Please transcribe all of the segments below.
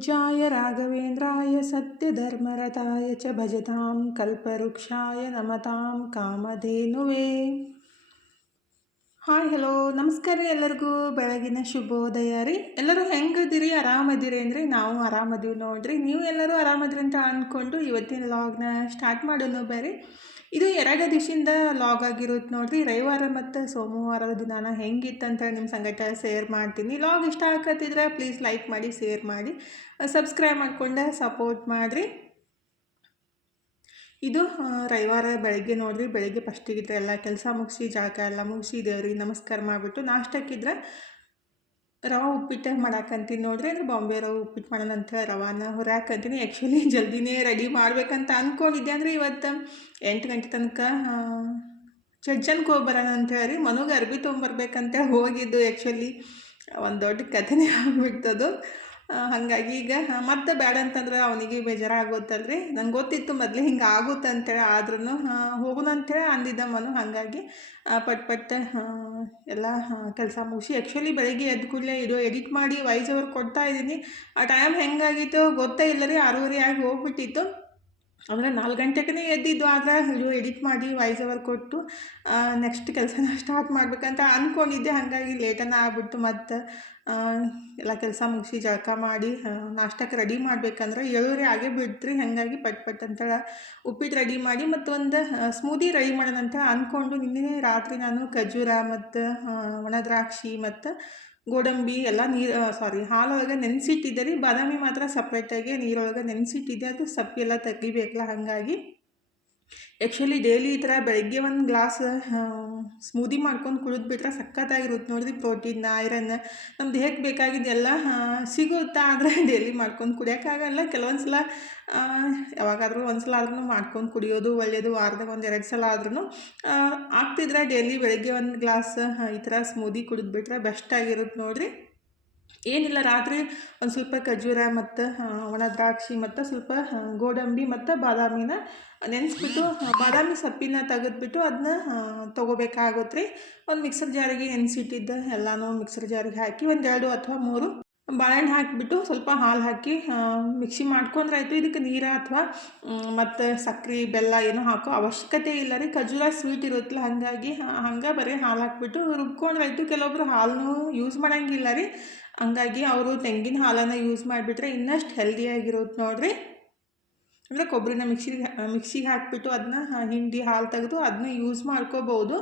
पूज्याय राघवेन्द्राय सत्यधर्मरताय च भजतां कल्पवृक्षाय नमतां कामधेनुवे. ಹಾಯ್ ಹಲೋ ನಮಸ್ಕಾರ ರೀ ಎಲ್ಲರಿಗೂ ಬೆಳಗಿನ ಶುಭೋದಯ ರೀ. ಎಲ್ಲರೂ ಹೆಂಗದಿರಿ, ಆರಾಮದಿರಿ ಅಂದರೆ ನಾವು ಆರಾಮದೀವಿ ನೋಡ್ರಿ. ನೀವು ಎಲ್ಲರೂ ಆರಾಮದಿರಿ ಅಂತ ಅಂದ್ಕೊಂಡು ಇವತ್ತಿನ ಲಾಗ್ನ ಸ್ಟಾರ್ಟ್ ಮಾಡೋಣ ಬೇರೆ. ಇದು 2 ದಿವಸದಿಂದ ಲಾಗ್ ಆಗಿರುತ್ತೆ ನೋಡ್ರಿ. ರವಿವಾರ ಮತ್ತು ಸೋಮವಾರದ ದಿನಾನ ಹೆಂಗಿತ್ತಂತ ನಿಮ್ಮ ಸಂಗಟ ಶೇರ್ ಮಾಡ್ತೀನಿ. ಲಾಗ್ ಇಷ್ಟ ಆಗತ್ತಿದ್ರೆ ಪ್ಲೀಸ್ ಲೈಕ್ ಮಾಡಿ, ಶೇರ್ ಮಾಡಿ, ಸಬ್ಸ್ಕ್ರೈಬ್ ಮಾಡ್ಕೊಂಡು ಸಪೋರ್ಟ್ ಮಾಡಿರಿ. ಇದು ರವಿವಾರ ಬೆಳಗ್ಗೆ ನೋಡ್ರಿ. ಬೆಳಗ್ಗೆ ಫಸ್ಟಿಗಿದ್ರೆ ಎಲ್ಲ ಕೆಲಸ ಮುಗಿಸಿ ಜಳಕ ಎಲ್ಲ ಮುಗಿಸಿ ದೇವ್ರಿಗೆ ನಮಸ್ಕಾರ ಮಾಡಿಬಿಟ್ಟು ನಾಷ್ಟಕ್ಕಿದ್ರೆ ರವೆ ಉಪ್ಪಿಟ್ಟು ಮಾಡಾಕಂತೀನಿ ನೋಡ್ರಿ. ಅಂದರೆ ಬಾಂಬೆ ರವೆ ಉಪ್ಪಿಟ್ಟು ಮಾಡೋಣ ಅಂತ ರವಾನ ಹುರಾಕಂತೀನಿ. ಆ್ಯಕ್ಚುಲಿ ಜಲ್ದಿನೇ ರೆಡಿ ಮಾಡ್ಬೇಕಂತ ಅಂದ್ಕೊಂಡಿದ್ದೆ. ಅಂದರೆ ಇವತ್ತು 8 ಗಂಟೆ ತನಕ ಚಜ್ಜನ್ಗೆ ಹೋಗಿ ಬರೋಣ ಅಂತ ಹೇಳಿ ಮನೆಗೆ ಅರ್ಬಿ ತೊಗೊಂಬರ್ಬೇಕಂತ ಹೋಗಿದ್ದು. ಆ್ಯಕ್ಚುಲಿ ಒಂದು ದೊಡ್ಡ ಕಥೆನೇ ಆಗ್ಬಿಡ್ತದು. ಹಾಗಾಗಿ ಈಗ ಮತ್ತೆ ಬೇಡ ಅಂತಂದ್ರೆ ಅವನಿಗೆ ಬೇಜಾರಾಗುತ್ತಲ್ರಿ. ನಂಗೆ ಗೊತ್ತಿತ್ತು ಮೊದಲೇ ಹಿಂಗೆ ಆಗುತ್ತೆ ಅಂತೇಳಿ, ಆದ್ರೂ ಹೋಗೋಣ ಅಂಥೇಳಿ ಅಂದಿದ್ದ ಮನು. ಹಾಗಾಗಿ ಪಟ್ ಎಲ್ಲ ಕೆಲಸ ಮುಗಿಸಿ ಆ್ಯಕ್ಚುಲಿ ಬೆಳಗ್ಗೆ ಎದ್ದು ಕೂಡಲೇ ಇದು ಎಡಿಟ್ ಮಾಡಿ ವಾಯ್ಸ್ ಓವರ್ ಕೊಡ್ತಾ ಇದ್ದೀನಿ. ಆ ಟೈಮ್ ಹೆಂಗಾಗಿತ್ತು ಗೊತ್ತೇ ಇಲ್ಲ ರೀ. 6:30 ಆಗಿ ಹೋಗ್ಬಿಟ್ಟಿತ್ತು. ಅಂದರೆ 4 ಗಂಟೆಗೆ ಎದ್ದಿದ್ದು. ಆದರೆ ಇದು ಎಡಿಟ್ ಮಾಡಿ ವಾಯ್ಸ್ ಓವರ್ ಕೊಟ್ಟು ನೆಕ್ಸ್ಟ್ ಕೆಲಸನ ಸ್ಟಾರ್ಟ್ ಮಾಡ್ಬೇಕಂತ ಅಂದ್ಕೊಂಡಿದ್ದೆ. ಹಾಗಾಗಿ ಲೇಟನ್ನು ಆಗ್ಬಿಟ್ಟು ಮತ್ತು ಎಲ್ಲ ಕೆಲಸ ಮುಗಿಸಿ ಜಳಕ ಮಾಡಿ ನಾಷ್ಟಕ್ಕೆ ರೆಡಿ ಮಾಡ್ಬೇಕಂದ್ರೆ 7:30 ಆಗೇ ಬಿಡ್ತ್ರಿ. ಹಾಗಾಗಿ ಪಟ್ ಅಂತೇಳಿ ಉಪ್ಪಿಟ್ಟು ರೆಡಿ ಮಾಡಿ ಮತ್ತು ಒಂದು ಸ್ಮೂದಿ ರೆಡಿ ಮಾಡೋಣ ಅಂತ ಅಂದ್ಕೊಂಡು ನಿನ್ನೆ ರಾತ್ರಿ ನಾನು ಖರ್ಜೂರ ಮತ್ತು ಒಣ ದ್ರಾಕ್ಷಿ ಮತ್ತು ಗೋಡಂಬಿ ಎಲ್ಲ ಹಾಲೊಳಗೆ ನೆನೆಸಿಟ್ಟಿದ್ದೆ ರೀ. ಬಾದಾಮಿ ಮಾತ್ರ ಸಪ್ರೇಟಾಗಿ ನೀರೊಳಗೆ ನೆನೆಸಿಟ್ಟಿದ್ದೆ. ಅದು ಸಪ್ಪೆಲ್ಲ ತೆಗಿಬೇಕಲ್ಲ. ಹಾಗಾಗಿ ಆ್ಯಕ್ಚುಲಿ ಡೈಲಿ ಈ ಥರ ಬೆಳಗ್ಗೆ ಒಂದು ಗ್ಲಾಸ್ ಸ್ಮೂದಿ ಮಾಡ್ಕೊಂಡು ಕುಡಿದ್ಬಿಟ್ರೆ ಸಖತ್ತಾಗಿರುತ್ತೆ ನೋಡಿರಿ. ಪ್ರೋಟೀನ್, ಐರನ್ ನಮ್ಮ ದೇಹಕ್ಕೆ ಬೇಕಾಗಿದ್ದೆಲ್ಲ ಸಿಗುತ್ತಾ. ಆದರೆ ಡೈಲಿ ಮಾಡ್ಕೊಂಡು ಕುಡಿಯೋಕ್ಕಾಗಲ್ಲ. ಕೆಲವೊಂದು ಸಲ ಯಾವಾಗಾದರೂ ಒಂದು ಸಲ ಆದ್ರೂ ಮಾಡ್ಕೊಂಡು ಕುಡಿಯೋದು ಒಳ್ಳೆಯದು. ವಾರದಾಗ 1-2 ಸಲ ಆದ್ರೂ ಆಗ್ತಿದ್ರೆ ಡೈಲಿ ಬೆಳಗ್ಗೆ ಒಂದು ಗ್ಲಾಸ್ ಈ ಥರ ಸ್ಮೂದಿ ಕುಡಿದ್ಬಿಟ್ರೆ ಬೆಸ್ಟಾಗಿರುತ್ತೆ ನೋಡಿರಿ. ಏನಿಲ್ಲ, ರಾತ್ರಿ ಒಂದು ಸ್ವಲ್ಪ ಖರ್ಜೂರ ಮತ್ತು ಒಣ ದ್ರಾಕ್ಷಿ ಮತ್ತು ಸ್ವಲ್ಪ ಗೋಡಂಬಿ ಮತ್ತು ಬಾದಾಮಿನ ನೆನೆಸ್ಬಿಟ್ಟು ಬಾದಾಮಿ ಸೊಪ್ಪಿನ ತೆಗೆದ್ಬಿಟ್ಟು ಅದನ್ನ ತೊಗೋಬೇಕಾಗುತ್ತೆ ರೀ. ಒಂದು ಮಿಕ್ಸರ್ ಜಾರಿಗೆ ನೆನೆಸಿಟ್ಟಿದ್ದ ಎಲ್ಲನೂ ಮಿಕ್ಸರ್ ಜಾರಿಗೆ ಹಾಕಿ 1, 2 ಅಥವಾ 3 ಬಾಳೆಹಣ್ಣು ಹಾಕಿಬಿಟ್ಟು ಸ್ವಲ್ಪ ಹಾಲು ಹಾಕಿ ಮಿಕ್ಸಿ ಮಾಡ್ಕೊಂಡ್ರಾಯ್ತು. ಇದಕ್ಕೆ ನೀರು ಅಥವಾ ಮತ್ತು ಸಕ್ಕರೆ ಬೆಲ್ಲ ಏನೂ ಹಾಕೋ ಅವಶ್ಯಕತೆ ಇಲ್ಲ ರೀ. ಖರ್ಜೂರ ಸ್ವೀಟ್ ಇರುತ್ತಲ್ಲ, ಹಾಗಾಗಿ ಹಂಗೆ ಬರೀ ಹಾಲು ಹಾಕ್ಬಿಟ್ಟು ರುಬ್ಕೊಂಡ್ರಾಯ್ತು. ಕೆಲವೊಬ್ರು ಹಾಲನ್ನು ಯೂಸ್ ಮಾಡೋಂಗಿಲ್ಲ ರೀ. ಹಂಗಾಗಿ ಅವರು ತೆಂಗಿನ ಹಾಲನ್ನು ಯೂಸ್ ಮಾಡಿಬಿಟ್ರೆ ಇನ್ನಷ್ಟು ಹೆಲ್ದಿಯಾಗಿರುತ್ತೆ ನೋಡಿರಿ. ಅಂದರೆ ಕೊಬ್ಬರಿನ ಮಿಕ್ಸಿಗೆ ಹಾಕಿಬಿಟ್ಟು ಅದನ್ನ ಹಿಂಡಿ ಹಾಲು ತೆಗೆದು ಅದನ್ನ ಯೂಸ್ ಮಾಡ್ಕೋಬೋದು.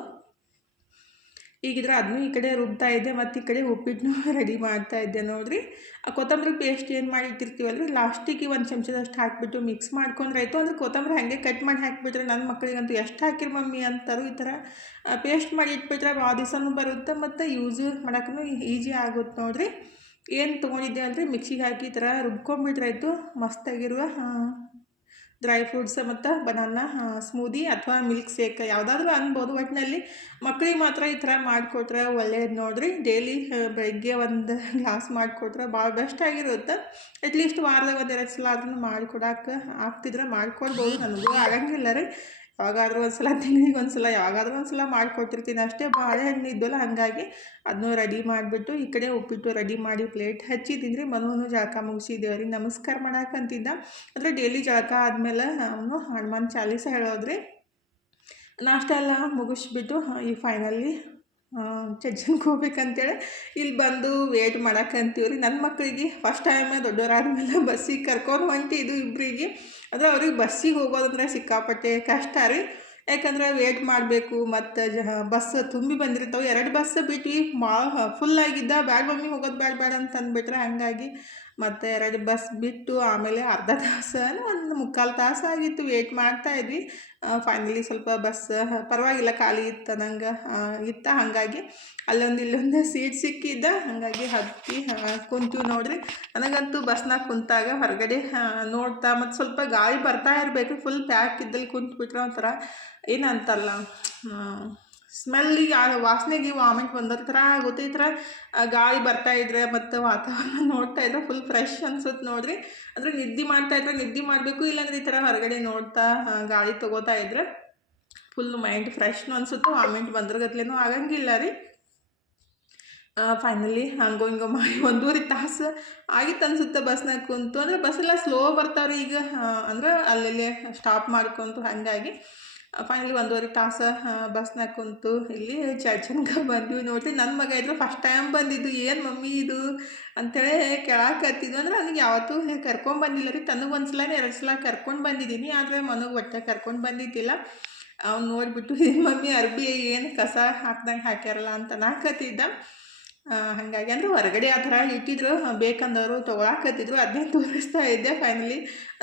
ಈಗಿದ್ರೆ ಅದನ್ನೂ ಈ ಕಡೆ ರುಬ್ತಾ ಇದ್ದೆ ಮತ್ತು ಈ ಕಡೆ ಉಪ್ಪಿಟ್ಟನ್ನು ರೆಡಿ ಮಾಡ್ತಾ ಇದ್ದೆ ನೋಡಿರಿ. ಆ ಕೊತ್ತಂಬರಿ ಪೇಸ್ಟ್ ಏನು ಮಾಡಿ ಇಟ್ಟಿರ್ತೀವಲ್ರಿ, ಲಾಸ್ಟಿಗೆ 1 ಚಮಚದಷ್ಟು ಹಾಕಿಬಿಟ್ಟು ಮಿಕ್ಸ್ ಮಾಡ್ಕೊಂಡ್ರಾಯ್ತು. ಅಂದರೆ ಕೊತ್ತಂಬರಿ ಹಾಗೆ ಕಟ್ ಮಾಡಿ ಹಾಕಿಬಿಟ್ರೆ ನನ್ನ ಮಕ್ಕಳಿಗಂತೂ ಎಷ್ಟು ಹಾಕಿರಿ ಮಮ್ಮಿ ಅಂತಾರು. ಈ ಥರ ಪೇಸ್ಟ್ ಮಾಡಿ ಇಟ್ಬಿಟ್ರೆ ಭಾಳ ದಿವಸನೂ ಬರುತ್ತೆ ಮತ್ತು ಯೂಸ್ ಮಾಡೋಕ್ಕೂ ಈಸಿ ಆಗುತ್ತೆ ನೋಡಿರಿ. ಏನು ತೊಗೊಂಡಿದ್ದೆ ಅಂದರೆ ಮಿಕ್ಸಿಗೆ ಹಾಕಿ ಈ ಥರ ರುಬ್ಕೊಂಡ್ಬಿಟ್ರಾಯ್ತು. ಮಸ್ತಾಗಿರುವ ಡ್ರೈ ಫ್ರೂಟ್ಸ್ ಮತ್ತು ಬನಾನಾ ಸ್ಮೂದಿ ಅಥವಾ ಮಿಲ್ಕ್ ಶೇಕ್ ಯಾವುದಾದ್ರೂ ಅನ್ಬೋದು. ಒಟ್ಟಿನಲ್ಲಿ ಮಕ್ಕಳಿಗೆ ಮಾತ್ರ ಈ ಥರ ಮಾಡಿಕೊಟ್ರೆ ಒಳ್ಳೆಯದು ನೋಡಿರಿ. ಡೈಲಿ ಬೆಳಗ್ಗೆ ಒಂದು ಗ್ಲಾಸ್ ಮಾಡಿಕೊಟ್ರೆ ಭಾಳ ಬೆಸ್ಟಾಗಿರುತ್ತೆ. ಅಟ್ಲೀಸ್ಟ್ ವಾರದಾಗ 1-2 ಸಲ ಆದ್ರೂ ಮಾಡಿಕೊಡೋಕೆ ಆಗ್ತಿದ್ರೆ ಮಾಡಿಕೊಡ್ಬೋದು. ನನಗೂ ಆಗಂಗಿಲ್ಲ ರೀ. ಯಾವಾಗಾದ್ರೂ ಒಂದು ಸಲ, ತಿಂಗಳಿಗೆ ಒಂದು ಸಲ, ಯಾವಾಗಾದ್ರೂ ಒಂದು ಸಲ ಮಾಡಿಕೊಟ್ಟಿರ್ತೀನಿ ಅಷ್ಟೇ. ಬಾಳೆಹಣ್ಣು ಇದ್ದಲ್ಲ, ಹಾಗಾಗಿ ಅದನ್ನೂ ರೆಡಿ ಮಾಡಿಬಿಟ್ಟು ಈ ಕಡೆ ಉಪ್ಪಿಟ್ಟು ರೆಡಿ ಮಾಡಿ ಪ್ಲೇಟ್ ಹಚ್ಚಿದ್ದೀನಿ ರೀ. ಮನುವನ್ನು ಜಳಕ ಮುಗಿಸಿ ದೇವ್ರಿಗೆ ನಮಸ್ಕಾರ ಮಾಡಾಕಂತಿದ್ದ. ಅಂದರೆ ಡೈಲಿ ಜಳಕ ಆದಮೇಲೆ ಅವನು ಹನುಮಾನ್ ಚಾಲೀಸ ಹೇಳೋದ್ರಿ. ನಾಷ್ಟ ಎಲ್ಲ ಮುಗಿಸ್ಬಿಟ್ಟು ಈ ಫೈನಲಿ ಚಜ್ಜನ್ಗೆ ಹೋಗ್ಬೇಕಂತೇಳಿ ಇಲ್ಲಿ ಬಂದು ವೇಟ್ ಮಾಡಾಕಂತೀವಿ ರೀ. ನನ್ನ ಮಕ್ಕಳಿಗೆ ಫಸ್ಟ್ ಟೈಮ್ ದೊಡ್ಡವರಾದ್ಮೇಲೆ ಬಸ್ಸಿಗೆ ಕರ್ಕೊಂಡು ಹೊಂಟಿದ್ದು ಇಬ್ಬರಿಗೆ. ಅಂದರೆ ಅವ್ರಿಗೆ ಬಸ್ಸಿಗೆ ಹೋಗೋದಂದ್ರೆ ಸಿಕ್ಕಾಪಟ್ಟೆ ಕಷ್ಟ ರೀ. ಯಾಕಂದ್ರೆ ವೇಟ್ ಮಾಡಬೇಕು ಮತ್ತು ಬಸ್ ತುಂಬಿ ಬಂದಿರ್ತಾವೆ. 2 ಬಸ್ ಬಿಟ್ವಿ. ಭಾಳ ಫುಲ್ಲಾಗಿದ್ದ. ಬ್ಯಾಡ ಮಮ್ಮಿ ಹೋಗೋದು ಬೇಡ ಅಂತ ಅಂದ್ಬಿಟ್ರೆ. ಹಾಗಾಗಿ ಮತ್ತು 2 ಬಸ್ ಬಿಟ್ಟು ಆಮೇಲೆ ಅರ್ಧ ತಾಸು 1/4 ತಾಸು ಆಗಿತ್ತು ವೇಟ್ ಮಾಡ್ತಾಯಿದ್ವಿ. ಫೈನಲಿ ಸ್ವಲ್ಪ ಬಸ್ ಪರವಾಗಿಲ್ಲ ಖಾಲಿ ಇತ್ತು ನಂಗೆ ಹಾಗಾಗಿ ಅಲ್ಲೊಂದು ಇಲ್ಲೊಂದು ಸೀಟ್ ಸಿಕ್ಕಿದ್ದ. ಹಾಗಾಗಿ ಹತ್ತಿ ಕುಂತೀವಿ ನೋಡಿರಿ. ನನಗಂತೂ ಬಸ್ನಾಗ ಕುಂತಾಗ ಹೊರಗಡೆ ನೋಡ್ತಾ ಮತ್ತು ಸ್ವಲ್ಪ ಗಾಳಿ ಬರ್ತಾ ಇರಬೇಕು. ಫುಲ್ ಪ್ಯಾಕ್ ಇದ್ದಲ್ಲಿ ಕುಂತ್ಬಿಟ್ರೆ ಒಂಥರ ಏನಂತಲ್ಲ, ಸ್ಮೆಲ್ಲಿಗೆ ವಾಸನೆಗೆ ವಾಮಿಟ್ ಬಂದೋರ ಥರ ಆಗುತ್ತೆ. ಈ ಥರ ಗಾಳಿ ಬರ್ತಾಯಿದ್ರೆ ಮತ್ತು ವಾತಾವರಣ ನೋಡ್ತಾ ಇದ್ರೆ ಫುಲ್ ಫ್ರೆಶ್ ಅನ್ಸುತ್ತೆ ನೋಡಿರಿ. ಅಂದರೆ ನಿದ್ದೆ ಮಾಡ್ತಾಯಿದ್ರೆ ನಿದ್ದೆ ಮಾಡಬೇಕು, ಇಲ್ಲಾಂದ್ರೆ ಈ ಥರ ಹೊರಗಡೆ ನೋಡ್ತಾ ಗಾಳಿ ತೊಗೋತಾ ಇದ್ರೆ ಫುಲ್ ಮೈಂಡ್ ಫ್ರೆಶ್ನೂ ಅನಿಸುತ್ತೆ. ವಾಮಿಟ್ ಬಂದ್ರಗತ್ಲೇನೂ ಆಗಂಗಿಲ್ಲ ರೀ. ಫೈನಲಿ ಹಂಗೋ ಹಿಂಗೋ ಮಾಡಿ 1.5 ತಾಸು ಆಗಿತ್ತು ಅನ್ಸುತ್ತೆ ಬಸ್ನಾಗ ಕುಂತು. ಅಂದರೆ ಬಸ್ಸೆಲ್ಲ ಸ್ಲೋ ಬರ್ತಾವ್ರಿ ಈಗ, ಅಂದ್ರೆ ಅಲ್ಲಲ್ಲೇ ಸ್ಟಾಪ್ ಮಾಡ್ಕೊಂತು. ಹಾಗಾಗಿ ಫೈನಲಿ 1.5 ತಾಸು ಬಸ್ನಾಗ ಕುಂತು ಇಲ್ಲಿ ಚರ್ಚನ್ಗೆ ಬಂದ್ವಿ ನೋಡ್ರಿ. ನನ್ನ ಮಗ ಇದ್ರೆ ಫಸ್ಟ್ ಟೈಮ್ ಬಂದಿದ್ದು. ಏನು ಮಮ್ಮಿ ಇದು ಅಂಥೇಳಿ ಕೇಳಾಕತ್ತಿದ್ವು. ಅಂದ್ರೆ ನನಗೆ ಯಾವತ್ತೂ ಕರ್ಕೊಂಬಂದಿಲ್ಲ ರೀ. ತನಗೆ 1 ಸಲ 2 ಸಲ ಕರ್ಕೊಂಡು ಬಂದಿದ್ದೀನಿ, ಆದರೆ ಮನಗೆ ಒಟ್ಟು ಕರ್ಕೊಂಡು ಬಂದಿದ್ದಿಲ್ಲ. ಅವ್ನು ನೋಡಿಬಿಟ್ಟು ಮಮ್ಮಿ ಅರ್ಬಿ ಏನು ಕಸ ಹಾಕ್ದಂಗೆ ಹಾಕ್ಯಾರಲ್ಲ ಅಂತ ನಾಕತ್ತಿದ್ದ. ಹಾಗಾಗಿ ಅಂದ್ರೆ ಹೊರಗಡೆ ಆ ಥರ ಇಟ್ಟಿದ್ರು, ಬೇಕಂದವರು ತೊಗೊಳಕತ್ತಿದ್ರು, ಅದನ್ನೇ ತೋರಿಸ್ತಾ ಇದ್ದೆ. ಫೈನಲಿ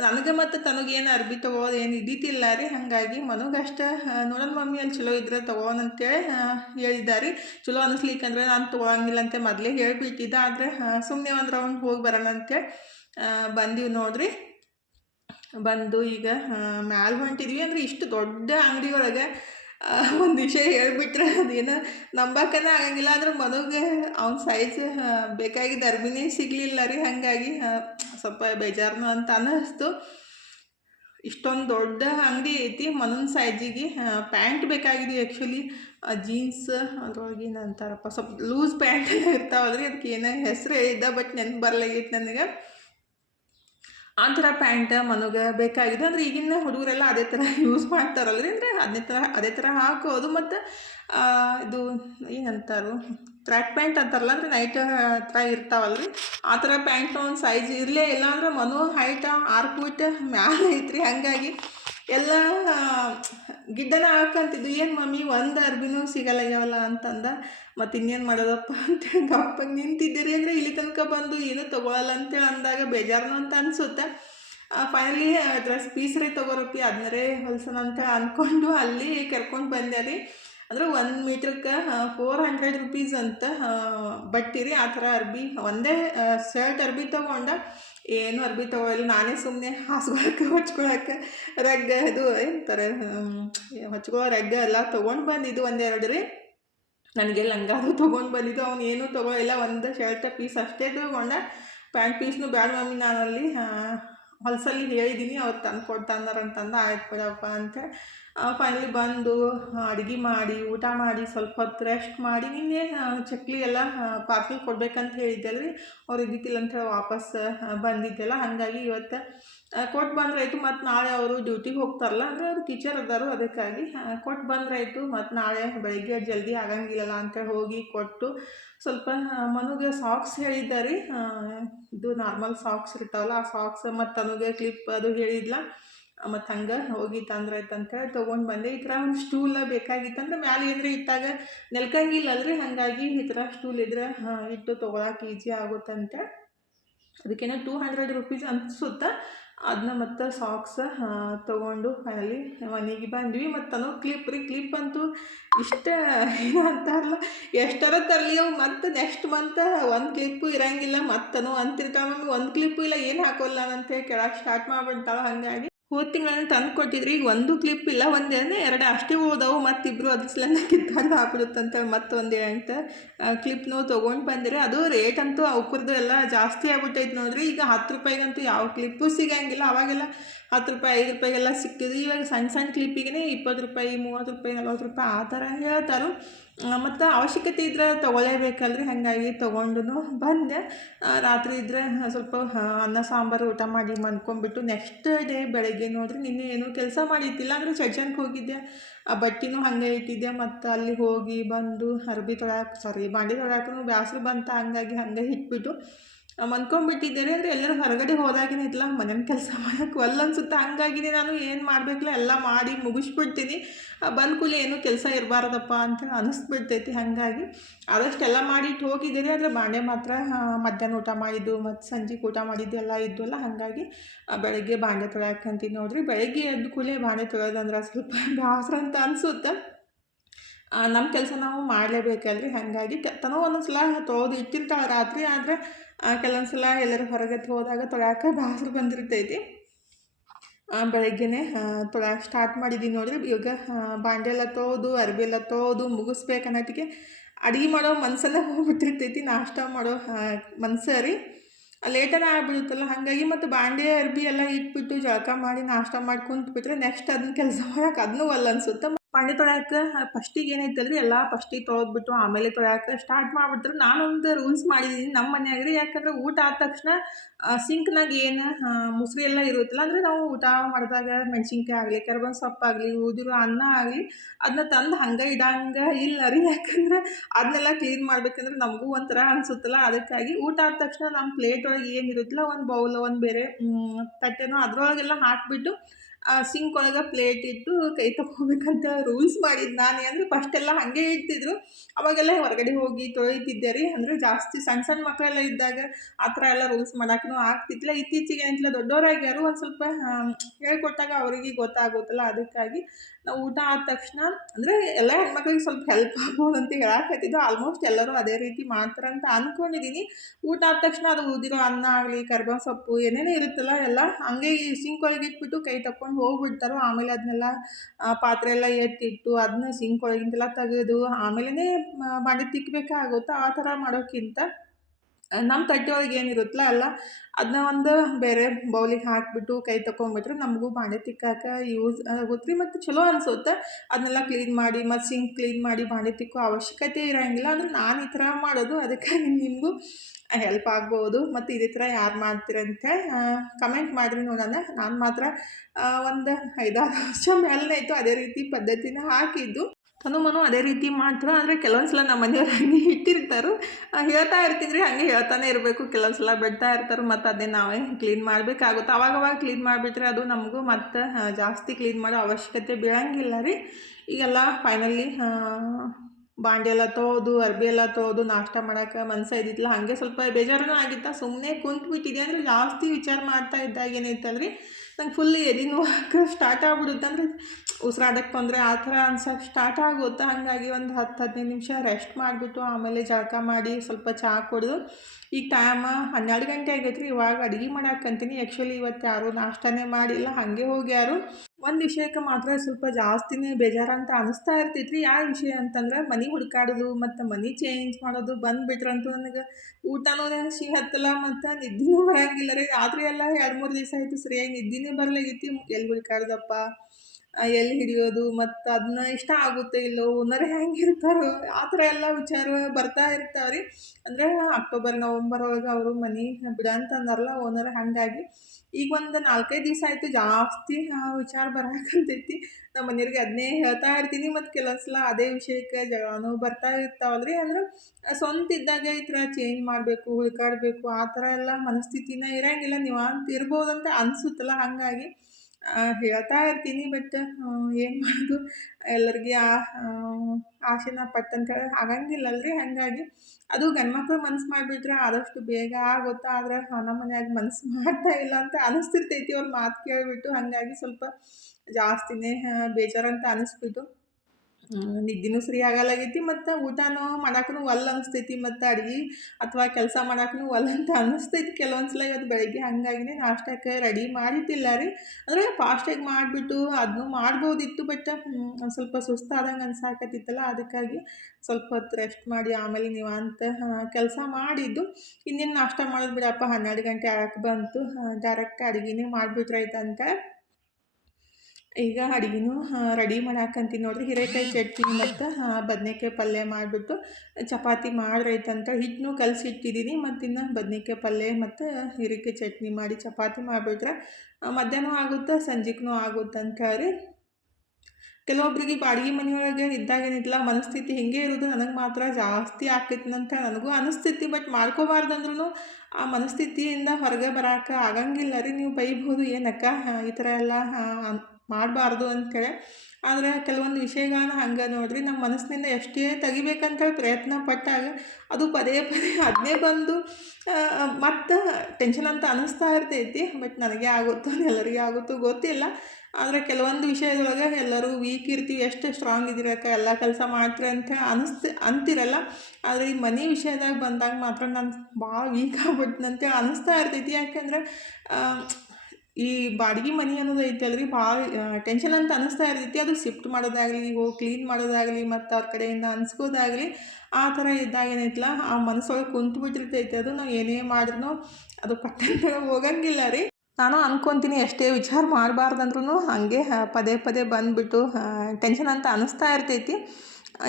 ನನಗೆ ಮತ್ತು ತನಗೇನು ಅರ್ಬಿ ತೊಗೊಳೋದು ಏನು ಇದ್ದಿದ್ದಿಲ್ಲ ರೀ. ಹಾಗಾಗಿ ಮನಗಷ್ಟೇ ನೋಡೋಣ ಮಮ್ಮಿ ಅಲ್ಲಿ ಚಲೋ ಇದ್ರೆ ತೊಗೊಳೋಣ ಅಂತೇಳಿ ಹೇಳಿದ್ದಾರೆ. ಚಲೋ ಅನ್ನಿಸ್ಲಿಕ್ಕಂದ್ರೆ ನಾನು ತೊಗೊಳಂಗಿಲ್ಲ ಅಂತ ಮೊದಲೇ ಹೇಳಿಬಿಟ್ಟಿದ್ದೆ. ಆದರೆ ಸುಮ್ಮನೆ ಒಂದು ರೌಂಡ್ ಹೋಗಿ ಬರೋಣ ಅಂತೇಳಿ ಬಂದೀವಿ ನೋಡ್ರಿ. ಬಂದು ಈಗ ಮ್ಯಾಲೆ ಹೊಂಟಿದ್ವಿ. ಅಂದರೆ ಇಷ್ಟು ದೊಡ್ಡ ಅಂಗಡಿ ಒಳಗೆ ಒಂದು ವಿಷಯ ಹೇಳ್ಬಿಟ್ರೆ ಅದೇನು ನಂಬಕ್ಕನೇ ಆಗಂಗಿಲ್ಲ. ಅಂದ್ರೆ ಮನಗೆ ಅವ್ನ ಸೈಜ್ ಬೇಕಾಗಿದ್ದ ಅರ್ಬಿನೇ ಸಿಗಲಿಲ್ಲ ರೀ. ಹಾಗಾಗಿ ಸ್ವಲ್ಪ ಬೇಜಾರನು ಅಂತ ಅನ್ನಿಸ್ತು. ಇಷ್ಟೊಂದು ದೊಡ್ಡ ಅಂಗಡಿ ಐತಿ, ಮನನ ಸೈಜಿಗೆ ಪ್ಯಾಂಟ್ ಬೇಕಾಗಿದ್ವಿ. ಆ್ಯಕ್ಚುಲಿ ಜೀನ್ಸ್ ಅದ್ರೊಳಗೆ ಏನು ಅಂತಾರಪ್ಪ, ಸ್ವಲ್ಪ ಲೂಸ್ ಪ್ಯಾಂಟ್ ಇರ್ತಾವಲ್ರಿ, ಅದಕ್ಕೆ ಏನೋ ಹೆಸರು ಹೇಳಿದ್ದ, ಬಟ್ ನೆನ್ಪು ಬರಲಾಗಿತ್ತು ನನಗೆ. ಆ ಥರ ಪ್ಯಾಂಟ್ ಮನಗೆ ಬೇಕಾಗಿದೆ. ಅಂದರೆ ಈಗಿನ ಹುಡುಗರೆಲ್ಲ ಅದೇ ಥರ ಯೂಸ್ ಮಾಡ್ತಾರಲ್ರಿ. ಅಂದರೆ ಅದೇ ಥರ ಹಾಕೋದು. ಮತ್ತು ಇದು ಏನಂತಾರು, ಟ್ರ್ಯಾಕ್ ಪ್ಯಾಂಟ್ ಅಂತಾರಲ್ಲ, ಅಂದರೆ ನೈಟ್ ಥರ ಇರ್ತಾವಲ್ರಿ, ಆ ಥರ ಪ್ಯಾಂಟ್ ಒಂದು ಸೈಜ್ ಇರಲೇ ಇಲ್ಲ. ಅಂದ್ರೆ ಮನು ಹೈಟ 6 ಫೀಟ್ ಮ್ಯಾಲೆ ಐತ್ರಿ. ಹಾಗಾಗಿ ಎಲ್ಲ ಗಿಡ್ಡನ ಹಾಕಂತಿದ್ದು. ಏನು ಮಮ್ಮಿ ಒಂದು ಅರ್ಬಿನೂ ಸಿಗಲ್ಲಾಗ್ಯಾವಲ್ಲ ಅಂತಂದ. ಮತ್ತು ಇನ್ನೇನು ಮಾಡೋದಪ್ಪ ಅಂತೇಳಿ ಗಪ್ಪಾಗಿ ನಿಂತಿದ್ದೀರಿ. ಅಂದರೆ ಇಲ್ಲಿ ತನಕ ಬಂದು ಏನೂ ತೊಗೊಳಲ್ಲ ಅಂತೇಳಿ ಅಂದಾಗ ಬೇಜಾರನು ಅಂತ ಅನಿಸುತ್ತೆ. ಫೈನಲಿ ಡ್ರೆಸ್ ಪೀಸ್ರೇ ತೊಗೊರಪ್ಪಿ, ಅದನ್ನರೇ ಹೊಲ್ಸೋಣ ಅಂತ ಅಂದ್ಕೊಂಡು ಅಲ್ಲಿ ಕರ್ಕೊಂಡು ಬಂದೆ ರೀ. ಅಂದರೆ 1 ಮೀಟ್ರಕ್ಕೆ 400 ರೂಪೀಸ್ ಅಂತ ಬಟ್ಟೆ ರೀ. ಆ ಥರ ಅರ್ಬಿ ಒಂದೇ ಶರ್ಟ್ ಅರ್ಬಿ ತೊಗೊಂಡೆ. ಏನು ಅರ್ಬಿ ತೊಗೊಳಿಲ್ಲ. ನಾನೇ ಸುಮ್ಮನೆ ಹೊಚ್ಕೊಳಕ್ಕೆ ರಗ್ಗ ಇದು ಏನಂತಾರೆ, ಹೊಚ್ಕೊಳ್ಳೋ ರಗ್ಗ ಎಲ್ಲ ತೊಗೊಂಡು ಬಂದಿದ್ದು 1-2 ರೀ. ನನಗೆ ಲಂಗ ಅದು ತೊಗೊಂಡು ಬಂದಿದ್ದು. ಅವನು ಏನೂ ತೊಗೊಳಿಲ್ಲ, ಒಂದು ಶರ್ಟ್ ಪೀಸ್ ಅಷ್ಟೇ ತೊಗೊಂಡ. ಪ್ಯಾಂಟ್ ಪೀಸ್ನು ಬ್ಯಾಡ ಮಮ್ಮಿ, ನಾನಲ್ಲಿ ಹೊಲ್ಸಲ್ಲಿ ಹೇಳಿದ್ದೀನಿ, ಅವ್ರು ತಂದು ಕೊಡ್ತಾರಂತಂದು. ಆಯ್ತು ಬಿಡಪ್ಪ ಅಂತ ಫೈನಲಿ ಬಂದು ಅಡುಗೆ ಮಾಡಿ ಊಟ ಮಾಡಿ ಸ್ವಲ್ಪ ಹೊತ್ತು ರೆಸ್ಟ್ ಮಾಡಿ. ನಿನ್ನೆ ಚಕ್ಲಿ ಎಲ್ಲ ಪಾರ್ಸಲ್ ಕೊಡ್ಬೇಕಂತ ಹೇಳಿದ್ದೆಲ್ಲ ರೀ. ಅವ್ರು ಇದ್ದಿದ್ದಿಲ್ಲ ಅಂತ ಹೇಳಿ ವಾಪಸ್ ಬಂದಿದ್ದೆಲ್ಲ. ಹಾಗಾಗಿ ಇವತ್ತು ಕೊಟ್ಟು ಬಂದ್ರಾಯ್ತು. ಮತ್ತು ನಾಳೆ ಅವರು ಡ್ಯೂಟಿಗೆ ಹೋಗ್ತಾರಲ್ಲ, ಅಂದರೆ ಅವರು ಟೀಚರ್ ಅದಾರು, ಅದಕ್ಕಾಗಿ ಕೊಟ್ಟು ಬಂದ್ರಾಯ್ತು. ಮತ್ತು ನಾಳೆ ಬೆಳಗ್ಗೆ ಜಲ್ದಿ ಆಗಂಗಿಲ್ಲಲ್ಲ ಅಂತೇಳಿ ಹೋಗಿ ಕೊಟ್ಟು ಸ್ವಲ್ಪ ಮನುಗೆ ಸಾಕ್ಸ್ ಹೇಳಿದ್ದಾರೆ. ಇದು ನಾರ್ಮಲ್ ಸಾಕ್ಸ್ ಇರ್ತಾವಲ್ಲ, ಆ ಸಾಕ್ಸ್ ಮತ್ತು ತನಗೆ ಕ್ಲಿಪ್ ಅದು ಹೇಳಿದ್ಲ. ಮತ್ತು ಹಂಗೆ ಹೋಗಿ ತಂದ್ರಾಯ್ತು ಅಂತೇಳಿ ತೊಗೊಂಡು ಬಂದೆ. ಈ ಥರ ಒಂದು ಸ್ಟೂಲ್ ಬೇಕಾಗಿತ್ತಂದ್ರೆ ಮ್ಯಾಲೆ ಏನ್ರಿ ಇಟ್ಟಾಗ ನೆಲ್ಕಂಗಿಲ್ಲಲ್ರಿ. ಹಾಗಾಗಿ ಈ ಥರ ಸ್ಟೂಲ್ ಇದ್ರೆ ಇಟ್ಟು ತೊಗೊಳಕ್ಕೆ ಈಜಿ ಆಗುತ್ತಂತೆ. ಅದಕ್ಕೇನೋ 200 ರೂಪೀಸ್ ಅನಿಸುತ್ತೆ. ಅದನ್ನ ಮತ್ತು ಸಾಕ್ಸ್ ತೊಗೊಂಡು ಫೈನಲಿ ಮನೆಗೆ ಬಂದ್ವಿ. ಮತ್ತು ತನೋ ಕ್ಲಿಪ್ ಅಂತೂ ಇಷ್ಟ ಏನು ಅಂತಾರಲ್ಲ, ಎಷ್ಟರ ತರಲಿ ಅವು ಮತ್ತು ನೆಕ್ಸ್ಟ್ ಮಂತ್ ಒಂದು ಕ್ಲಿಪ್ಪು ಇರೋಂಗಿಲ್ಲ. ಮತ್ತು ಅಂತಿರ್ತಾವೆ ಮಮ್ಮಿ ಒಂದು ಕ್ಲಿಪ್ಪು ಇಲ್ಲ, ಏನು ಹಾಕೋಲ್ಲ ಅಂತೇಳಿ ಕೆಳಗೆ ಸ್ಟಾರ್ಟ್ ಮಾಡಿಬಿಡ್ತಾವೆ. ಹಾಗಾಗಿ ಹೋದ ತಿಂಗಳನ್ನು ತಂದು ಕೊಟ್ಟಿದ್ರಿ. ಈಗ ಒಂದು ಕ್ಲಿಪ್ ಇಲ್ಲ, ಒಂದೇನೆ 2 ಅಷ್ಟೇ ಹೋದವು. ಮತ್ತಿಬ್ಬರು ಅದ್ರ ಸಲ ಕಿತ್ತಾಡ್ದು ಹಾಕ್ಬಿಡುತ್ತಂತೇಳಿ ಮತ್ತೊಂದು 8 ಕ್ಲಿಪ್ನೂ ತೊಗೊಂಡು ಬಂದಿರಿ. ಅದು ರೇಟ್ ಅಂತೂ ಅವ್ರದ್ದು ಎಲ್ಲ ಜಾಸ್ತಿ ಆಗ್ಬಿಟ್ಟೈತೆ ನೋಡ್ರಿ. ಈಗ 10 ರೂಪಾಯಿಗಂತೂ ಯಾವ ಕ್ಲಿಪ್ಪು ಸಿಗೋಂಗಿಲ್ಲ. ಅವಾಗೆಲ್ಲ 10 ರೂಪಾಯಿ 5 ರೂಪಾಯಿಗೆಲ್ಲ ಸಿಕ್ಕಿದ್ವಿ. ಇವಾಗ ಸಣ್ಣ ಕ್ಲಿಪ್ಪಿಗೆ 20 ರೂಪಾಯಿ 30 ರೂಪಾಯಿ 40 ರೂಪಾಯಿ ಆ ಥರ ಹೇಳ್ತಾರೆ. ಮತ್ತು ಅವಶ್ಯಕತೆ ಇದ್ರೆ ತೊಗೊಳ್ಳೇಬೇಕಲ್ರಿ. ಹಾಗಾಗಿ ತೊಗೊಂಡು ಬಂದೆ. ರಾತ್ರಿ ಇದ್ದರೆ ಸ್ವಲ್ಪ ಅನ್ನ ಸಾಂಬಾರು ಊಟ ಮಾಡಿ ಮನ್ಕೊಂಬಿಟ್ಟು ನೆಕ್ಸ್ಟ್ ಡೇ ಬೆಳಗ್ಗೆ ನೋಡ್ರಿ, ನಿನ್ನೆ ಏನೂ ಕೆಲಸ ಮಾಡಿದ್ದಿಲ್ಲ. ಅಂದರೆ ಚರ್ಚನ್ಗೆ ಹೋಗಿದ್ದೆ, ಆ ಬಟ್ಟೆನೂ ಹಾಗೆ ಇಟ್ಟಿದ್ದೆ. ಮತ್ತು ಅಲ್ಲಿ ಹೋಗಿ ಬಂದು ಅರ್ಬಿ ಬಾಂಡೆ ತೊಳಕ್ಕೂ ಬ್ಯಾಸರು ಬಂತ. ಹಾಗಾಗಿ ಹಾಗೆ ಇಟ್ಬಿಟ್ಟು ಮನ್ಕೊಂಬಿಟ್ಟಿದ್ದೇನೆ. ಅಂದರೆ ಎಲ್ಲರೂ ಹೊರಗಡೆ ಹೋದಾಗಿನೇ ಇತ್ತಲ್ಲ, ಮನೇನ ಕೆಲಸ ಮಾಡೋಕ್ಕೆ ಅನ್ಸುತ್ತೆ. ಹಾಗಾಗಿನೇ ನಾನು ಏನು ಮಾಡಬೇಕಲ್ಲ ಎಲ್ಲ ಮಾಡಿ ಮುಗಿಸ್ಬಿಡ್ತೀನಿ. ಬಂದ ಕೂಲಿ ಏನೂ ಕೆಲಸ ಇರಬಾರ್ದಪ್ಪ ಅಂತ ಅನ್ನಿಸ್ಬಿಡ್ತೈತಿ. ಹಾಗಾಗಿ ಆದಷ್ಟೆಲ್ಲ ಮಾಡಿಟ್ಟು ಹೋಗಿದ್ದೀರಿ. ಆದರೆ ಬಾಂಡೆ ಮಾತ್ರ ಮಧ್ಯಾಹ್ನ ಊಟ ಮಾಡಿದ್ದು ಮತ್ತು ಸಂಜೆಗೆ ಊಟ ಮಾಡಿದ್ದು ಎಲ್ಲ ಇದ್ವಲ್ಲ. ಹಾಗಾಗಿ ಬೆಳಗ್ಗೆ ಬಾಂಡೆ ತೊಳ್ಯಾಕಂತೀನಿ ನೋಡ್ರಿ. ಬೆಳಗ್ಗೆ ಎದ್ದು ಕೂಲಿ ಬಾಂಡೆ ತೊಳೆದಂದ್ರೆ ಸ್ವಲ್ಪ ಬೇಸರ ಅಂತ ಅನಿಸುತ್ತೆ. ನಮ್ಮ ಕೆಲಸ ನಾವು ಮಾಡಲೇಬೇಕಲ್ರಿ. ಹಾಗಾಗಿ ಒಂದೊಂದು ಸಲ ತೊಳೆದು ಇಟ್ಟಿರ್ತಾಳೆ ರಾತ್ರಿ. ಆದರೆ ಕೆಲವೊಂದು ಸಲ ಎಲ್ಲರೂ ಹೊರಗೆ ಹೋದಾಗ ತೊಳ್ಯಾಕೆ ಬೇಸರ ಬಂದಿರ್ತೈತಿ. ಬೆಳಗ್ಗೆನೇ ತೊಳ್ಯಾಕೆ ಸ್ಟಾರ್ಟ್ ಮಾಡಿದ್ದೀನಿ ನೋಡ್ರಿ. ಇವಾಗ ಬಾಂಡೆ ಎಲ್ಲ ತೊಳೆದು ಅರ್ಬಿ ಎಲ್ಲ ತೊಳೆದು ಮುಗಿಸ್ಬೇಕು ಅನ್ನೋತ್ತಿಗೆ ಅಡುಗೆ ಮಾಡೋ ಮನ್ಸಲ್ಲೇ ಹೋಗ್ಬಿಟ್ಟಿರ್ತೈತಿ. ನಾಷ್ಟ ಮಾಡೋ ಮನ್ಸು ರೀ ಲೇಟನೇ ಆಗ್ಬಿಡುತ್ತಲ್ಲ. ಹಾಗಾಗಿ ಮತ್ತು ಬಾಂಡೆ ಅರ್ಬಿ ಎಲ್ಲ ಇಟ್ಬಿಟ್ಟು ಜಳಕ ಮಾಡಿ ನಾಷ್ಟ ಮಾಡಿ ಕುಂತ್ಬಿಟ್ರೆ ನೆಕ್ಸ್ಟ್ ಅದನ್ನ ಕೆಲಸ ಮಾಡೋಕೆ ಅದನ್ನೂ ಅನ್ಸುತ್ತೆ. ಪಾಂಡೆ ತೊಳ್ಯಾಕೆ ಫಸ್ಟಿಗೆ ಏನೈತಲ್ರಿ ಎಲ್ಲ ಫಸ್ಟಿಗೆ ತೊಳೆದ್ಬಿಟ್ಟು ಆಮೇಲೆ ತೊಳ್ಯಾಕೆ ಸ್ಟಾರ್ಟ್ ಮಾಡಿಬಿಟ್ರೆ ನಾನೊಂದು ರೂಲ್ಸ್ ಮಾಡಿದ್ದೀನಿ ನಮ್ಮ ಮನ್ಯಾಗ ರೀ. ಯಾಕಂದ್ರೆ ಊಟ ಆದ ತಕ್ಷಣ ಸಿಂಕ್ನಾಗ ಏನು ಮುಸ್ರೆ ಎಲ್ಲ ಇರುತ್ತಲ್ಲ, ಅಂದರೆ ನಾವು ಊಟ ಮಾಡಿದಾಗ ಮೆಣಸಿನ್ಕಾಯಿ ಆಗಲಿ, ಕರ್ಬೇವಿನ ಸೊಪ್ಪಾಗಲಿ, ಉಳಿದಿರೋ ಅನ್ನ ಆಗಲಿ ಅದನ್ನ ತಂದು ಹಂಗೆ ಇಡಂಗೆ ಇಲ್ಲ ರೀ. ಯಾಕಂದ್ರೆ ಅದನ್ನೆಲ್ಲ ಕ್ಲೀನ್ ಮಾಡ್ಬೇಕಂದ್ರೆ ನಮಗೂ ಒಂಥರ ಅನಿಸುತ್ತಲ್ಲ. ಅದಕ್ಕಾಗಿ ಊಟ ಆದ ತಕ್ಷಣ ನಮ್ಮ ಪ್ಲೇಟ್ ಒಳಗೆ ಏನಿರುತ್ತಲ್ಲ, ಒಂದು ಬೌಲ್ ಒಂದು ಬೇರೆ ತಟ್ಟೆನೋ ಅದ್ರೊಳಗೆಲ್ಲ ಹಾಕಿಬಿಟ್ಟು ಸಿಂಕ್ ಒಳಗೆ ಪ್ಲೇಟ್ ಇಟ್ಟು ಕೈ ತೊಗೋಬೇಕಂತ ರೂಲ್ಸ್ ಮಾಡಿದ್ದು ನಾನು. ಅಂದರೆ ಫಸ್ಟೆಲ್ಲ ಹಾಗೆ ಇಡ್ತಿದ್ರು, ಅವಾಗೆಲ್ಲ ಹೊರಗಡೆ ಹೋಗಿ ತೊಳಿತಿದ್ದೆ ರೀ. ಅಂದರೆ ಜಾಸ್ತಿ ಸಣ್ಣ ಸಣ್ಣ ಮಕ್ಕಳೆಲ್ಲ ಇದ್ದಾಗ ಆ ಥರ ಎಲ್ಲ ರೂಲ್ಸ್ ಮಾಡೋಕ್ಕೂ ಆಗ್ತಿದ್ದಿಲ್ಲ. ಇತ್ತೀಚೆಗೆ ಏನಿಲ್ಲ ದೊಡ್ಡವರಾಗ್ಯಾರು, ಒಂದು ಸ್ವಲ್ಪ ಹೇಳ್ಕೊಟ್ಟಾಗ ಅವರಿಗೆ ಗೊತ್ತಾಗುತ್ತಲ್ಲ. ಅದಕ್ಕಾಗಿ ನಾವು ಊಟ ಆದ ತಕ್ಷಣ ಅಂದರೆ ಎಲ್ಲ ಹೆಣ್ಮಕ್ಳಿಗೆ ಸ್ವಲ್ಪ ಹೆಲ್ಪ್ ಆಗ್ಬೋದು ಅಂತ ಹೇಳಕತ್ತಿದ್ದು. ಆಲ್ಮೋಸ್ಟ್ ಎಲ್ಲರೂ ಅದೇ ರೀತಿ ಮಾಡ್ತಾರಂತ ಅಂದ್ಕೊಂಡಿದ್ದೀನಿ. ಊಟ ಆದ ತಕ್ಷಣ ಅದು ಉಳಿದಿರೋ ಅನ್ನ ಆಗಲಿ, ಕರ್ಬೇವಿನ ಸೊಪ್ಪು ಏನೇನೋ ಇರುತ್ತಲ್ಲ ಎಲ್ಲ ಹಂಗೆ ಈ ಸಿಂಕ್ ಒಳಗೆ ಇಟ್ಬಿಟ್ಟು ಕೈ ತಕ್ಕೊಂಡು ಹೋಗ್ಬಿಡ್ತಾರೋ. ಆಮೇಲೆ ಅದನ್ನೆಲ್ಲ ಪಾತ್ರೆ ಎಲ್ಲ ಎತ್ತಿಟ್ಟು ಅದನ್ನ ಸಿಂಕ್ ಒಳಗಿಂದೆಲ್ಲ ತೆಗೆದು ಆಮೇಲೆ ಬಾಂಡೆ ತಿಕ್ಕಬೇಕಾಗುತ್ತೆ. ಆ ಥರ ಮಾಡೋಕ್ಕಿಂತ ನಮ್ಮ ತಟ್ಟೆ ಒಳಗೆ ಏನಿರುತ್ತಲ್ಲ ಎಲ್ಲ ಅದನ್ನ ಒಂದು ಬೇರೆ ಬೌಲಿಗೆ ಹಾಕಿಬಿಟ್ಟು ಕೈ ತೊಗೊಂಬಿಟ್ರೆ ನಮಗೂ ಬಾಂಡೆ ತಿಕ್ಕಾಕ ಯೂಸ್ ಆಗುತ್ತೆ ರೀ. ಮತ್ತು ಚಲೋ ಅನಿಸುತ್ತೆ. ಅದನ್ನೆಲ್ಲ ಕ್ಲೀನ್ ಮಾಡಿ ಮತ್ತು ಸಿಂಕ್ ಕ್ಲೀನ್ ಮಾಡಿ ಬಾಂಡೆ ತಿಕ್ಕೋ ಅವಶ್ಯಕತೆ ಇರೋಂಗಿಲ್ಲ. ಅಂದರೆ ನಾನು ಈ ಥರ ಮಾಡೋದು, ಅದಕ್ಕಾಗಿ ನಿಮಗೂ ಹೆಲ್ಪ್ ಆಗ್ಬೋದು. ಮತ್ತು ಇದೇ ಥರ ಯಾರು ಮಾಡ್ತೀರಂತೆ ಕಮೆಂಟ್ ಮಾಡಿರಿ ನೋಡೋಣ. ನಾನು ಮಾತ್ರ ಒಂದು 5-6 ವರ್ಷ ಮೇಲೇ ಆಯಿತು ಅದೇ ರೀತಿ ಪದ್ಧತಿನ ಹಾಕಿದ್ದು. ಮನು ಅದೇ ರೀತಿ ಮಾಡ್ತಾರೆ. ಆದರೆ ಕೆಲವೊಂದು ಸಲ ನಮ್ಮ ಮನೆಯವ್ರು ಹಂಗೆ ಇಟ್ಟಿರ್ತಾರೆ. ಹೇಳ್ತಾ ಇರ್ತೀನಿ ರೀ, ಹಂಗೆ ಹೇಳ್ತಾನೆ ಇರಬೇಕು. ಕೆಲವೊಂದು ಸಲ ಬಿಡ್ತಾ ಇರ್ತಾರೆ, ಮತ್ತು ಅದೇ ನಾವೇ ಕ್ಲೀನ್ ಮಾಡಬೇಕಾಗುತ್ತೆ. ಅವಾಗವಾಗ ಕ್ಲೀನ್ ಮಾಡಿಬಿಟ್ರೆ ಅದು ನಮಗೂ ಮತ್ತು ಜಾಸ್ತಿ ಕ್ಲೀನ್ ಮಾಡೋ ಅವಶ್ಯಕತೆ ಬೀಳಂಗಿಲ್ಲ ರೀ. ಈಗೆಲ್ಲ ಫೈನಲಿ ಬಾಂಡೆ ಎಲ್ಲ ತೊಳೆದು ಅರ್ಬಿ ಎಲ್ಲ ತೊಳೆದು ನಾಷ್ಟ ಮಾಡೋಕೆ ಮನಸ್ಸು ಇದ್ದಿತ್ತಲ್ಲ. ಹಾಗೆ ಸ್ವಲ್ಪ ಬೇಜಾರೂ ಆಗಿತ್ತು, ಸುಮ್ಮನೆ ಕುಂತ್ಬಿಟ್ಟಿದೆ. ಅಂದರೆ ಜಾಸ್ತಿ ವಿಚಾರ ಮಾಡ್ತಾ ಇದ್ದಾಗ ಏನೈತಲ್ರಿ ನಂಗೆ ಫುಲ್ ಎದೆ ನೋವು ಸ್ಟಾರ್ಟ್ ಆಗ್ಬಿಡುತ್ತೆ. ಅಂದರೆ ಉಸಿರಾಡಕ್ಕೆ ತೊಂದರೆ ಆ ಥರ ಅನ್ಸೋಕ್ಕೆ ಸ್ಟಾರ್ಟ್ ಆಗುತ್ತೆ. ಹಾಗಾಗಿ ಒಂದು 10-15 ನಿಮಿಷ ರೆಸ್ಟ್ ಮಾಡಿಬಿಟ್ಟು ಆಮೇಲೆ ಜಳಕ ಮಾಡಿ ಸ್ವಲ್ಪ ಚಹಾ ಕುಡಿದು ಈಗ ಟೈಮ್ 12 ಗಂಟೆ ಆಗೈತೆ ರೀ. ಇವಾಗ ಅಡುಗೆ ಮಾಡಾಕಂತೀನಿ. ಆ್ಯಕ್ಚುಲಿ ಇವತ್ತು ಯಾರೂ ನಾಷ್ಟನೇ ಮಾಡಿಲ್ಲ, ಹಾಗೆ ಹೋಗ್ಯಾರು. ಒಂದು ವಿಷಯಕ್ಕೆ ಮಾತ್ರ ಸ್ವಲ್ಪ ಜಾಸ್ತಿನೇ ಬೇಜಾರಂತ ಅನಿಸ್ತಾ ಇರ್ತೈತೆ ರೀ. ಯಾವ ವಿಷಯ ಅಂತಂದ್ರೆ ಮನೆ ಹುಡುಕಾಡೋದು ಮತ್ತು ಮನೆ ಚೇಂಜ್ ಮಾಡೋದು ಬಂದುಬಿಟ್ರಂತೂ ನನಗೆ ಊಟನೂ ಹತ್ತಲ್ಲ ಮತ್ತು ನಿದ್ದೆನೂ ಬರೋಂಗಿಲ್ಲ ರೀ. ರಾತ್ರಿ ಎಲ್ಲ 2-3 ದಿವಸ ಆಯಿತು ಸರಿಯಾಗಿ ನಿದ್ದೆನೇ ಬರಲಾಗೈತಿ. ಎಲ್ಲಿ ಹುಡುಕಾಡ್ದಪ್ಪ, ಎಲ್ಲಿ ಹಿಡಿಯೋದು, ಮತ್ತು ಅದನ್ನ ಇಷ್ಟ ಆಗುತ್ತೆ ಇಲ್ಲೋ, ಓನರ್ ಹೆಂಗಿರ್ತಾರೋ ಆ ಥರ ಎಲ್ಲ ವಿಚಾರ ಬರ್ತಾ ಇರ್ತಾವೆ ರೀ. ಅಂದರೆ ಅಕ್ಟೋಬರ್ ನವಂಬರ್ ಒಳಗೆ ಅವರು ಮನೆ ಬಿಡಂತಂದಾರಲ್ಲ ಓನರ್. ಹಾಗಾಗಿ ಈಗ ಒಂದು 4-5 ದಿವಸ ಆಯಿತು ಜಾಸ್ತಿ ವಿಚಾರ ಬರಾಕಂತೈತಿ. ನಮ್ಮ ಮನೆಯವ್ರಿಗೆ ಅದನ್ನೇ ಹೇಳ್ತಾ ಇರ್ತೀನಿ. ಮತ್ತು ಕೆಲವೊಂದು ಸಲ ಅದೇ ವಿಷಯಕ್ಕೆ ಜಗಳನೂ ಬರ್ತಾ ಇರ್ತಾವಲ್ಲ ರೀ. ಅಂದ್ರೆ ಸ್ವಂತ ಇದ್ದಾಗ ಈ ಥರ ಚೇಂಜ್ ಮಾಡಬೇಕು, ಹುಡುಕಾಡಬೇಕು ಆ ಥರ ಎಲ್ಲ ಮನಸ್ಥಿತಿನ ಇರೋಂಗಿಲ್ಲ. ನೀವು ಅಂತ ಇರ್ಬೋದಂತ ಅನಿಸುತ್ತಲ್ಲ. ಹಾಗಾಗಿ ಹೇಳ್ತಾ ಇರ್ತೀನಿ. ಬಟ್ ಏನು ಮಾಡೋದು, ಎಲ್ಲರಿಗೆ ಆಸೆನ ಪಟ್ಟಂತೇಳಿ ಆಗಂಗಿಲ್ಲಲ್ರಿ. ಹಾಗಾಗಿ ಅದು ಗಂಡ್ಮಕ್ಳು ಮನ್ಸು ಮಾಡಿಬಿಟ್ರೆ ಆದಷ್ಟು ಬೇಗ ಆಗುತ್ತೆ. ಆದರೆ ನಮ್ಮ ಮನ್ಯಾಗ ಮನ್ಸು ಮಾಡ್ತಾ ಇಲ್ಲ ಅಂತ ಅನಿಸ್ತಿರ್ತೈತಿ ಅವ್ರ ಮಾತು ಕೇಳಿಬಿಟ್ಟು. ಹಾಗಾಗಿ ಸ್ವಲ್ಪ ಜಾಸ್ತಿನೇ ಬೇಜಾರಂತ ಅನಿಸ್ಬಿಟ್ಟು ನಿದ್ದೆನೂ ಸರಿ ಆಗಲ್ಲಾಗೈತಿ. ಮತ್ತು ಊಟನೂ ಮಾಡೋಕ್ಕೂ ಒಲ್ಲೆ ಅನಿಸ್ತೈತಿ. ಮತ್ತು ಅಡುಗೆ ಅಥವಾ ಕೆಲಸ ಮಾಡೋಕ್ಕೂ ಒಲ್ಲೆ ಅಂತ ಅನ್ನಿಸ್ತೈತಿ ಕೆಲವೊಂದು ಸಲ. ಇವತ್ತು ಬೆಳಗ್ಗೆ ಹಾಗಾಗಿನೇ ನಾಷ್ಟಕ್ಕೆ ರೆಡಿ ಮಾಡಿದ್ದಿಲ್ಲ ರೀ. ಅಂದರೆ ಫಾಸ್ಟಾಗಿ ಮಾಡಿಬಿಟ್ಟು ಅದನ್ನೂ ಮಾಡ್ಬೋದಿತ್ತು. ಬಟ್ ಒಂದು ಸ್ವಲ್ಪ ಸುಸ್ತಾದಂಗೆ ಅನ್ಸಾಕತ್ತಿತ್ತಲ್ಲ. ಅದಕ್ಕಾಗಿ ಸ್ವಲ್ಪ ಹೊತ್ತು ರೆಸ್ಟ್ ಮಾಡಿ ಆಮೇಲೆ ನೀವು ಅಂತ ಕೆಲಸ ಮಾಡಿದ್ದು. ಇನ್ನೇನು ನಾಷ್ಟ ಮಾಡೋದು ಬಿಡಪ್ಪ, 12 ಗಂಟೆ ಆಗಕ್ಕೆ ಬಂತು, ಡೈರೆಕ್ಟ್ ಅಡುಗೆನೇ ಮಾಡಿಬಿಟ್ರೈತಂತ ಈಗ ಅಡುಗೆನೂ ರೆಡಿ ಮಾಡಾಕಂತೀನಿ ನೋಡಿರಿ. ಹೀರೆಕಾಯಿ ಚಟ್ನಿ ಮತ್ತು ಬದನೇಕಾಯಿ ಪಲ್ಯ ಮಾಡಿಬಿಟ್ಟು ಚಪಾತಿ ಮಾಡ್ರೈತಂತ ಹಿಟ್ಟನ್ನು ಕಲಸಿಟ್ಟಿದ್ದೀನಿ. ಮತ್ತು ಇನ್ನು ಬದನೇಕಾಯಿ ಪಲ್ಯ ಮತ್ತು ಹೀರೆಕಾಯಿ ಚಟ್ನಿ ಮಾಡಿ ಚಪಾತಿ ಮಾಡಿಬಿಟ್ರೆ ಮಧ್ಯಾಹ್ನ ಆಗುತ್ತೆ, ಸಂಜೆಗೂ ಆಗುತ್ತೆ ಅಂತ ಹೇಳಿ. ಕೆಲವೊಬ್ರಿಗೆ ಬಾಡಿಗೆ ಮನೆಯೊಳಗೆ ಇದ್ದಾಗೇನಿಲ್ಲ ಮನಸ್ಥಿತಿ ಹಿಂಗೆ ಇರೋದು. ನನಗೆ ಮಾತ್ರ ಜಾಸ್ತಿ ಆಕೈತಿನಂತ ನನಗೂ ಅನಿಸ್ತೈತಿ. ಬಟ್ ಮಾಡ್ಕೋಬಾರ್ದಂದ್ರೂ ಆ ಮನಸ್ಥಿತಿಯಿಂದ ಹೊರಗೆ ಬರೋಕೆ ಆಗಂಗಿಲ್ಲ ರೀ. ನೀವು ಬೈಬೋದು, ಏನಕ್ಕ ಈ ಥರ ಎಲ್ಲ ಮಾಡಬಾರ್ದು ಅಂಥೇಳಿ. ಆದರೆ ಕೆಲವೊಂದು ವಿಷಯಗಳನ್ನ ಹಂಗೆ ನೋಡಿರಿ, ನಮ್ಮ ಮನಸ್ಸಿನಿಂದ ಎಷ್ಟೇ ತೆಗಿಬೇಕಂತೇಳಿ ಪ್ರಯತ್ನ ಪಟ್ಟಾಗ ಅದು ಪದೇ ಪದೇ ಅದನ್ನೇ ಬಂದು ಮತ್ತು ಟೆನ್ಷನ್ ಅಂತ ಅನ್ನಿಸ್ತಾ ಇರ್ತೈತಿ. ಬಟ್ ನನಗೆ ಆಗುತ್ತೋ ಎಲ್ಲರಿಗೆ ಆಗುತ್ತೋ ಗೊತ್ತಿಲ್ಲ. ಆದರೆ ಕೆಲವೊಂದು ವಿಷಯದೊಳಗೆ ಎಲ್ಲರೂ ವೀಕ್ ಇರ್ತೀವಿ. ಎಷ್ಟು ಸ್ಟ್ರಾಂಗ್ ಇದ್ದೀರಕ್ಕ ಎಲ್ಲ ಕೆಲಸ ಮಾಡ್ತೀರ ಅಂತ ಅಂತಿರಲ್ಲ. ಆದರೆ ಈ ಮನೆ ವಿಷಯದಾಗ ಬಂದಾಗ ಮಾತ್ರ ನಾನು ಭಾಳ ವೀಕ್ ಆಗ್ಬಿಟ್ನಂತೇಳಿ ಅನ್ನಿಸ್ತಾ ಇರ್ತೈತಿ. ಯಾಕೆಂದ್ರೆ ಈ ಬಾಡಿಗೆ ಮನೆ ಅನ್ನೋದು ಐತಲ್ರಿ, ಭಾಳ ಟೆನ್ಷನ್ ಅಂತ ಅನ್ನಿಸ್ತಾ ಇರ್ತೈತಿ. ಅದು ಶಿಫ್ಟ್ ಮಾಡೋದಾಗಲಿ, ಹೋಗಿ ಕ್ಲೀನ್ ಮಾಡೋದಾಗಲಿ, ಮತ್ತು ಅವ್ರ ಕಡೆಯಿಂದ ಅನ್ಸ್ಕೋದಾಗಲಿ ಆ ಥರ ಇದ್ದಾಗ ಏನೈತಲ್ಲ ಆ ಮನಸ್ಸೊಳಗೆ ಕುಂತು ಬಿಟ್ಟಿರ್ತೈತಿ. ಅದು ನಾವು ಏನೇ ಮಾಡಿದ್ರೂ ಅದು ಪಟ್ಟಂತ ಹೋಗಂಗಿಲ್ಲ ರೀ. ನಾನು ಅಂದ್ಕೊತೀನಿ ಎಷ್ಟೇ ವಿಚಾರ ಮಾಡಬಾರ್ದಂದ್ರೂ ಹಾಗೆ ಪದೇ ಪದೇ ಬಂದುಬಿಟ್ಟು ಟೆನ್ಷನ್ ಅಂತ ಅನ್ನಿಸ್ತಾ ಇರ್ತೈತಿ.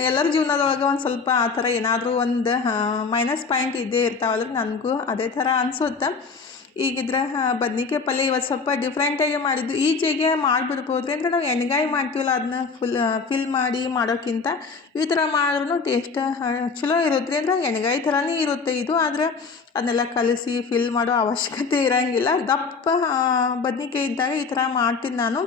ಎಲ್ಲರ ಜೀವನದೊಳಗೆ ಒಂದು ಸ್ವಲ್ಪ ಆ ಥರ ಏನಾದರೂ ಒಂದು ಮೈನಸ್ ಪಾಯಿಂಟ್ ಇದ್ದೇ ಇರ್ತಾವಲ್ರಿ. ನನಗೂ ಅದೇ ಥರ ಅನಿಸುತ್ತೆ. ಈಗಿದ್ರೆ ಬದ್ನಿಕಾಯಿ ಪಲ್ಯ ಇವತ್ತು ಸ್ವಲ್ಪ ಡಿಫ್ರೆಂಟಾಗಿ ಮಾಡಿದ್ದು. ಈಚೆಗೆ ಮಾಡಿಬಿಡ್ಬೋದು ರೀ. ಅಂದರೆ ನಾವು ಎಣ್ಗಾಯಿ ಮಾಡ್ತೀವಲ್ಲ, ಅದನ್ನ ಫಿಲ್ ಮಾಡಿ ಮಾಡೋಕ್ಕಿಂತ ಈ ಥರ ಮಾಡಿದ್ರೂ ಟೇಸ್ಟ್ ಚಲೋ ಇರುತ್ತೆ ರೀ. ಅಂದರೆ ಎಣ್ಗಾಯಿ ಥರನೇ ಇರುತ್ತೆ ಇದು. ಆದರೆ ಅದನ್ನೆಲ್ಲ ಕಲಸಿ ಫಿಲ್ ಮಾಡೋ ಅವಶ್ಯಕತೆ ಇರೋಂಗಿಲ್ಲ. ದಪ್ಪ ಬದ್ನಿಕಾಯಿ ಇದ್ದಾಗ ಈ ಥರ ಮಾಡ್ತೀನಿ ನಾನು.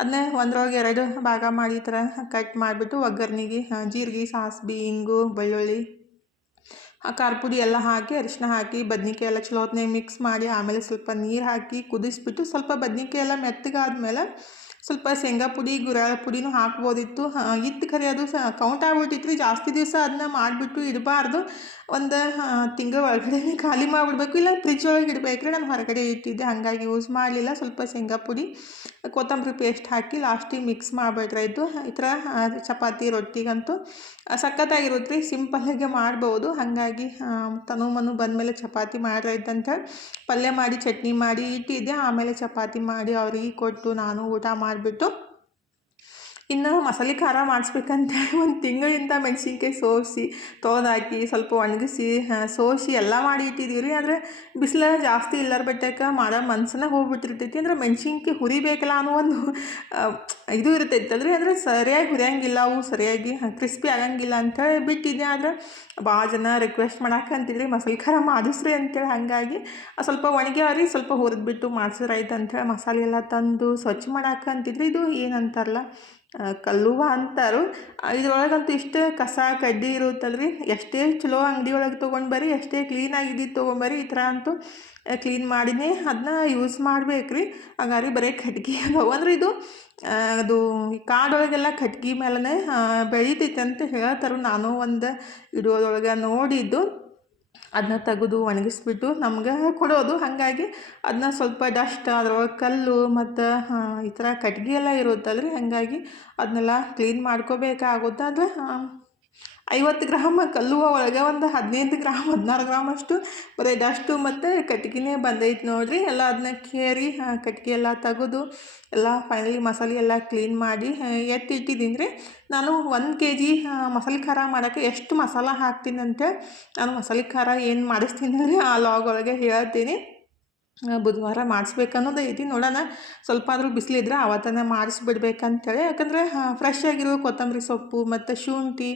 ಅದನ್ನೇ ಒಂದ್ರೊಳಗೆ 2 ಭಾಗ ಮಾಡಿ ಈ ಥರ ಕಟ್ ಮಾಡಿಬಿಟ್ಟು ಒಗ್ಗರ್ಣೆಗೆ ಜೀರಿಗೆ, ಸಾಸಿವೆ, ಇಂಗು, ಬೆಳ್ಳುಳ್ಳಿ, ಖಾರ ಪುಡಿ ಎಲ್ಲ ಹಾಕಿ, ಅರಿಶಿನ ಹಾಕಿ, ಬದ್ನಿಕಾಯಿ ಎಲ್ಲ ಚಲೋ ಹೊತ್ನಾಗ ಮಿಕ್ಸ್ ಮಾಡಿ, ಆಮೇಲೆ ಸ್ವಲ್ಪ ನೀರು ಹಾಕಿ ಕುದಿಸ್ಬಿಟ್ಟು, ಸ್ವಲ್ಪ ಬದ್ನಿಕಾಯಿ ಎಲ್ಲ ಮೆತ್ತಗಾದ್ಮೇಲೆ ಸ್ವಲ್ಪ ಶೇಂಗಾ ಪುಡಿ, ಗುರಾಳ ಪುಡಿನೂ ಹಾಕ್ಬೋದಿತ್ತು. ಇತ್ತು ಖರೆ ಅದು ಕೌಂಟ್ ಆಗ್ಬಿಟ್ಟಿತ್ತು ರೀ. ಜಾಸ್ತಿ ದಿವಸ ಅದನ್ನ ಮಾಡಿಬಿಟ್ಟು ಇಡಬಾರ್ದು. ಒಂದು ತಿಂಗಳ ಒಳಗಡೆ ಖಾಲಿ ಮಾಡಿಬಿಡ್ಬೇಕು, ಇಲ್ಲ ಫ್ರಿಜ್ ಒಳಗೆ ಇಡಬೇಕು ರೀ. ನಾನು ಹೊರಗಡೆ ಇಟ್ಟಿದ್ದೆ, ಹಾಗಾಗಿ ಯೂಸ್ ಮಾಡಲಿಲ್ಲ. ಸ್ವಲ್ಪ ಶೇಂಗಾ ಪುಡಿ, ಕೊತ್ತಂಬರಿ ಪೇಸ್ಟ್ ಹಾಕಿ ಲಾಸ್ಟಿಗೆ ಮಿಕ್ಸ್ ಮಾಡಬೇಕಾಯ್ತು. ಈ ಥರ ಚಪಾತಿ, ರೊಟ್ಟಿಗಂತೂ ಸಖತ್ತಾಗಿರುತ್ತೆ ರೀ. ಸಿಂಪಲ್ಲಾಗೆ ಮಾಡ್ಬೋದು. ಹಾಗಾಗಿ ತನು ಮನು ಬಂದಮೇಲೆ ಚಪಾತಿ ಮಾಡ್ರೈತಂತ ಪಲ್ಯ ಮಾಡಿ, ಚಟ್ನಿ ಮಾಡಿ ಇಟ್ಟಿದ್ದೆ. ಆಮೇಲೆ ಚಪಾತಿ ಮಾಡಿ ಅವ್ರಿಗೆ ಕೊಟ್ಟು ನಾನು ಊಟ ಮಾಡಿಬಿಟ್ಟು, ಇನ್ನು ಮಸಾಲೆ ಖಾರ ಮಾಡಿಸ್ಬೇಕಂತೇಳಿ 1 ತಿಂಗಳಿಂದ ಮೆಣಸಿನ್ಕಾಯಿ ಸೋಸಿ ತೊಳೆದಾಕಿ ಸ್ವಲ್ಪ ಒಣಗಿಸಿ ಸೋಸಿ ಎಲ್ಲ ಮಾಡಿ ಇಟ್ಟಿದ್ದೀವಿ ರೀ. ಆದರೆ ಬಿಸಿಲು ಜಾಸ್ತಿ ಇಲ್ಲರ ಬೆಟ್ಟಕ್ಕೆ ಮಾಡೋ ಮನ್ಸನ್ನ ಹೋಗ್ಬಿಟ್ಟಿರ್ತೈತಿ. ಅಂದರೆ ಮೆಣಸಿನ್ಕಾಯಿ ಹುರಿಬೇಕಲ್ಲ ಅನ್ನೋ ಒಂದು ಇದು ಇರ್ತೈತಲ್ರಿ. ಅಂದರೆ ಸರಿಯಾಗಿ ಹುರಿಯಂಗಿಲ್ಲ, ಅವು ಸರಿಯಾಗಿ ಕ್ರಿಸ್ಪಿ ಆಗಂಗಿಲ್ಲ ಅಂತೇಳಿ ಬಿಟ್ಟಿದ್ದೆ. ಆದರೆ ಭಾಳ ಜನ ರಿಕ್ವೆಸ್ಟ್ ಮಾಡಾಕಂತಿದ್ರಿ ಮಸಾಲೆ ಖಾರ ಮಾಡಿಸ್ರಿ ಅಂತೇಳಿ. ಹಾಗಾಗಿ ಸ್ವಲ್ಪ ಒಣಗ್ಯಾವ್ರಿ, ಸ್ವಲ್ಪ ಹುರಿದ್ಬಿಟ್ಟು ಮಾಡಿಸಿದ್ರಾಯ್ತು ಅಂಥೇಳಿ ಮಸಾಲೆ ಎಲ್ಲ ತಂದು ಸ್ವಚ್ಛ ಮಾಡಾಕಂತಿದ್ರಿ. ಇದು ಏನಂತಾರಲ್ಲ, ಕಲ್ಲುವ ಅಂತಾರು. ಇದ್ರೊಳಗಂತೂ ಇಷ್ಟು ಕಸ ಕಡ್ಡಿ ಇರುತ್ತಲ್ರಿ. ಎಷ್ಟೇ ಚಲೋ ಅಂಗಡಿ ಒಳಗೆ ತೊಗೊಂಡು ಬರ್ರಿ, ಎಷ್ಟೇ ಕ್ಲೀನಾಗಿದ್ದು ತೊಗೊಂಬರ್ರಿ, ಈ ಥರ ಅಂತೂ ಕ್ಲೀನ್ ಮಾಡಿನೇ ಅದನ್ನ ಯೂಸ್ ಮಾಡ್ಬೇಕು ರೀ. ಹಂಗಾರಿ ಬರೀ ಕಟ್ಗೆ ಅದಾವು. ಅಂದ್ರೆ ಇದು ಅದು ಈ ಕಾಡೊಳಗೆಲ್ಲ ಕಟ್ಗೆ ಮೇಲೇ ಬೆಳೀತೈತೆ ಅಂತ ಹೇಳ್ತಾರೆ. ನಾನು ಒಂದು ವಿಡಿಯೋದೊಳಗೆ ನೋಡಿದ್ದು. ಅದನ್ನ ತೆಗೆದು ಒಣಗಿಸ್ಬಿಟ್ಟು ನಮ್ಗೆ ಕೊಡೋದು. ಹಾಗಾಗಿ ಅದನ್ನ ಸ್ವಲ್ಪ ಡಸ್ಟ್, ಅದ್ರೊಳಗೆ ಕಲ್ಲು ಮತ್ತು ಈ ಥರ ಕಟ್ಗೆ ಎಲ್ಲ ಇರುತ್ತಲ್ರಿ. ಹಾಗಾಗಿ ಅದನ್ನೆಲ್ಲ ಕ್ಲೀನ್ ಮಾಡ್ಕೋಬೇಕಾಗುತ್ತೆ. ಆದರೆ 50 ಗ್ರಾಮ್ ಕಲ್ಲುವ ಒಳಗೆ ಒಂದು 15 ಗ್ರಾಮ್ 16 ಗ್ರಾಮ್ ಅಷ್ಟು ಬರೀ ಡಸ್ಟು ಮತ್ತು ಕಟ್ಗೆನೇ ಬಂದೈತೆ ನೋಡಿರಿ. ಎಲ್ಲ ಅದನ್ನ ಕೇರಿ ಕಟ್ಗೆ ಎಲ್ಲ ತೆಗೆದು ಎಲ್ಲ ಫೈನಲಿ ಮಸಾಲೆ ಎಲ್ಲ ಕ್ಲೀನ್ ಮಾಡಿ ಎತ್ತಿಟ್ಟಿದ್ದೀನಿ ರೀ. ನಾನು 1 kg ಮಸಾಲೆ ಖಾರ ಮಾಡೋಕ್ಕೆ ಎಷ್ಟು ಮಸಾಲ ಹಾಕ್ತೀನಿ ಅಂತೇಳಿ ನಾನು ಮಸಾಲೆ ಖಾರ ಏನು ಮಾಡಿಸ್ತೀನಿ ಅಂದರೆ ಆ ಲಾಗ್ ಒಳಗೆ ಹೇಳ್ತೀನಿ. ಬುಧವಾರ ಮಾಡಿಸ್ಬೇಕನ್ನೋದು ಐತಿ. ನೋಡೋಣ, ಸ್ವಲ್ಪ ಆದರೂ ಬಿಸಿಲಿದ್ರೆ ಆವತ್ತನೇ ಮಾಡಿಸ್ಬಿಡ್ಬೇಕಂತೇಳಿ. ಯಾಕಂದರೆ ಫ್ರೆಶ್ ಆಗಿರೋ ಕೊತ್ತಂಬರಿ ಸೊಪ್ಪು ಮತ್ತು ಶುಂಠಿ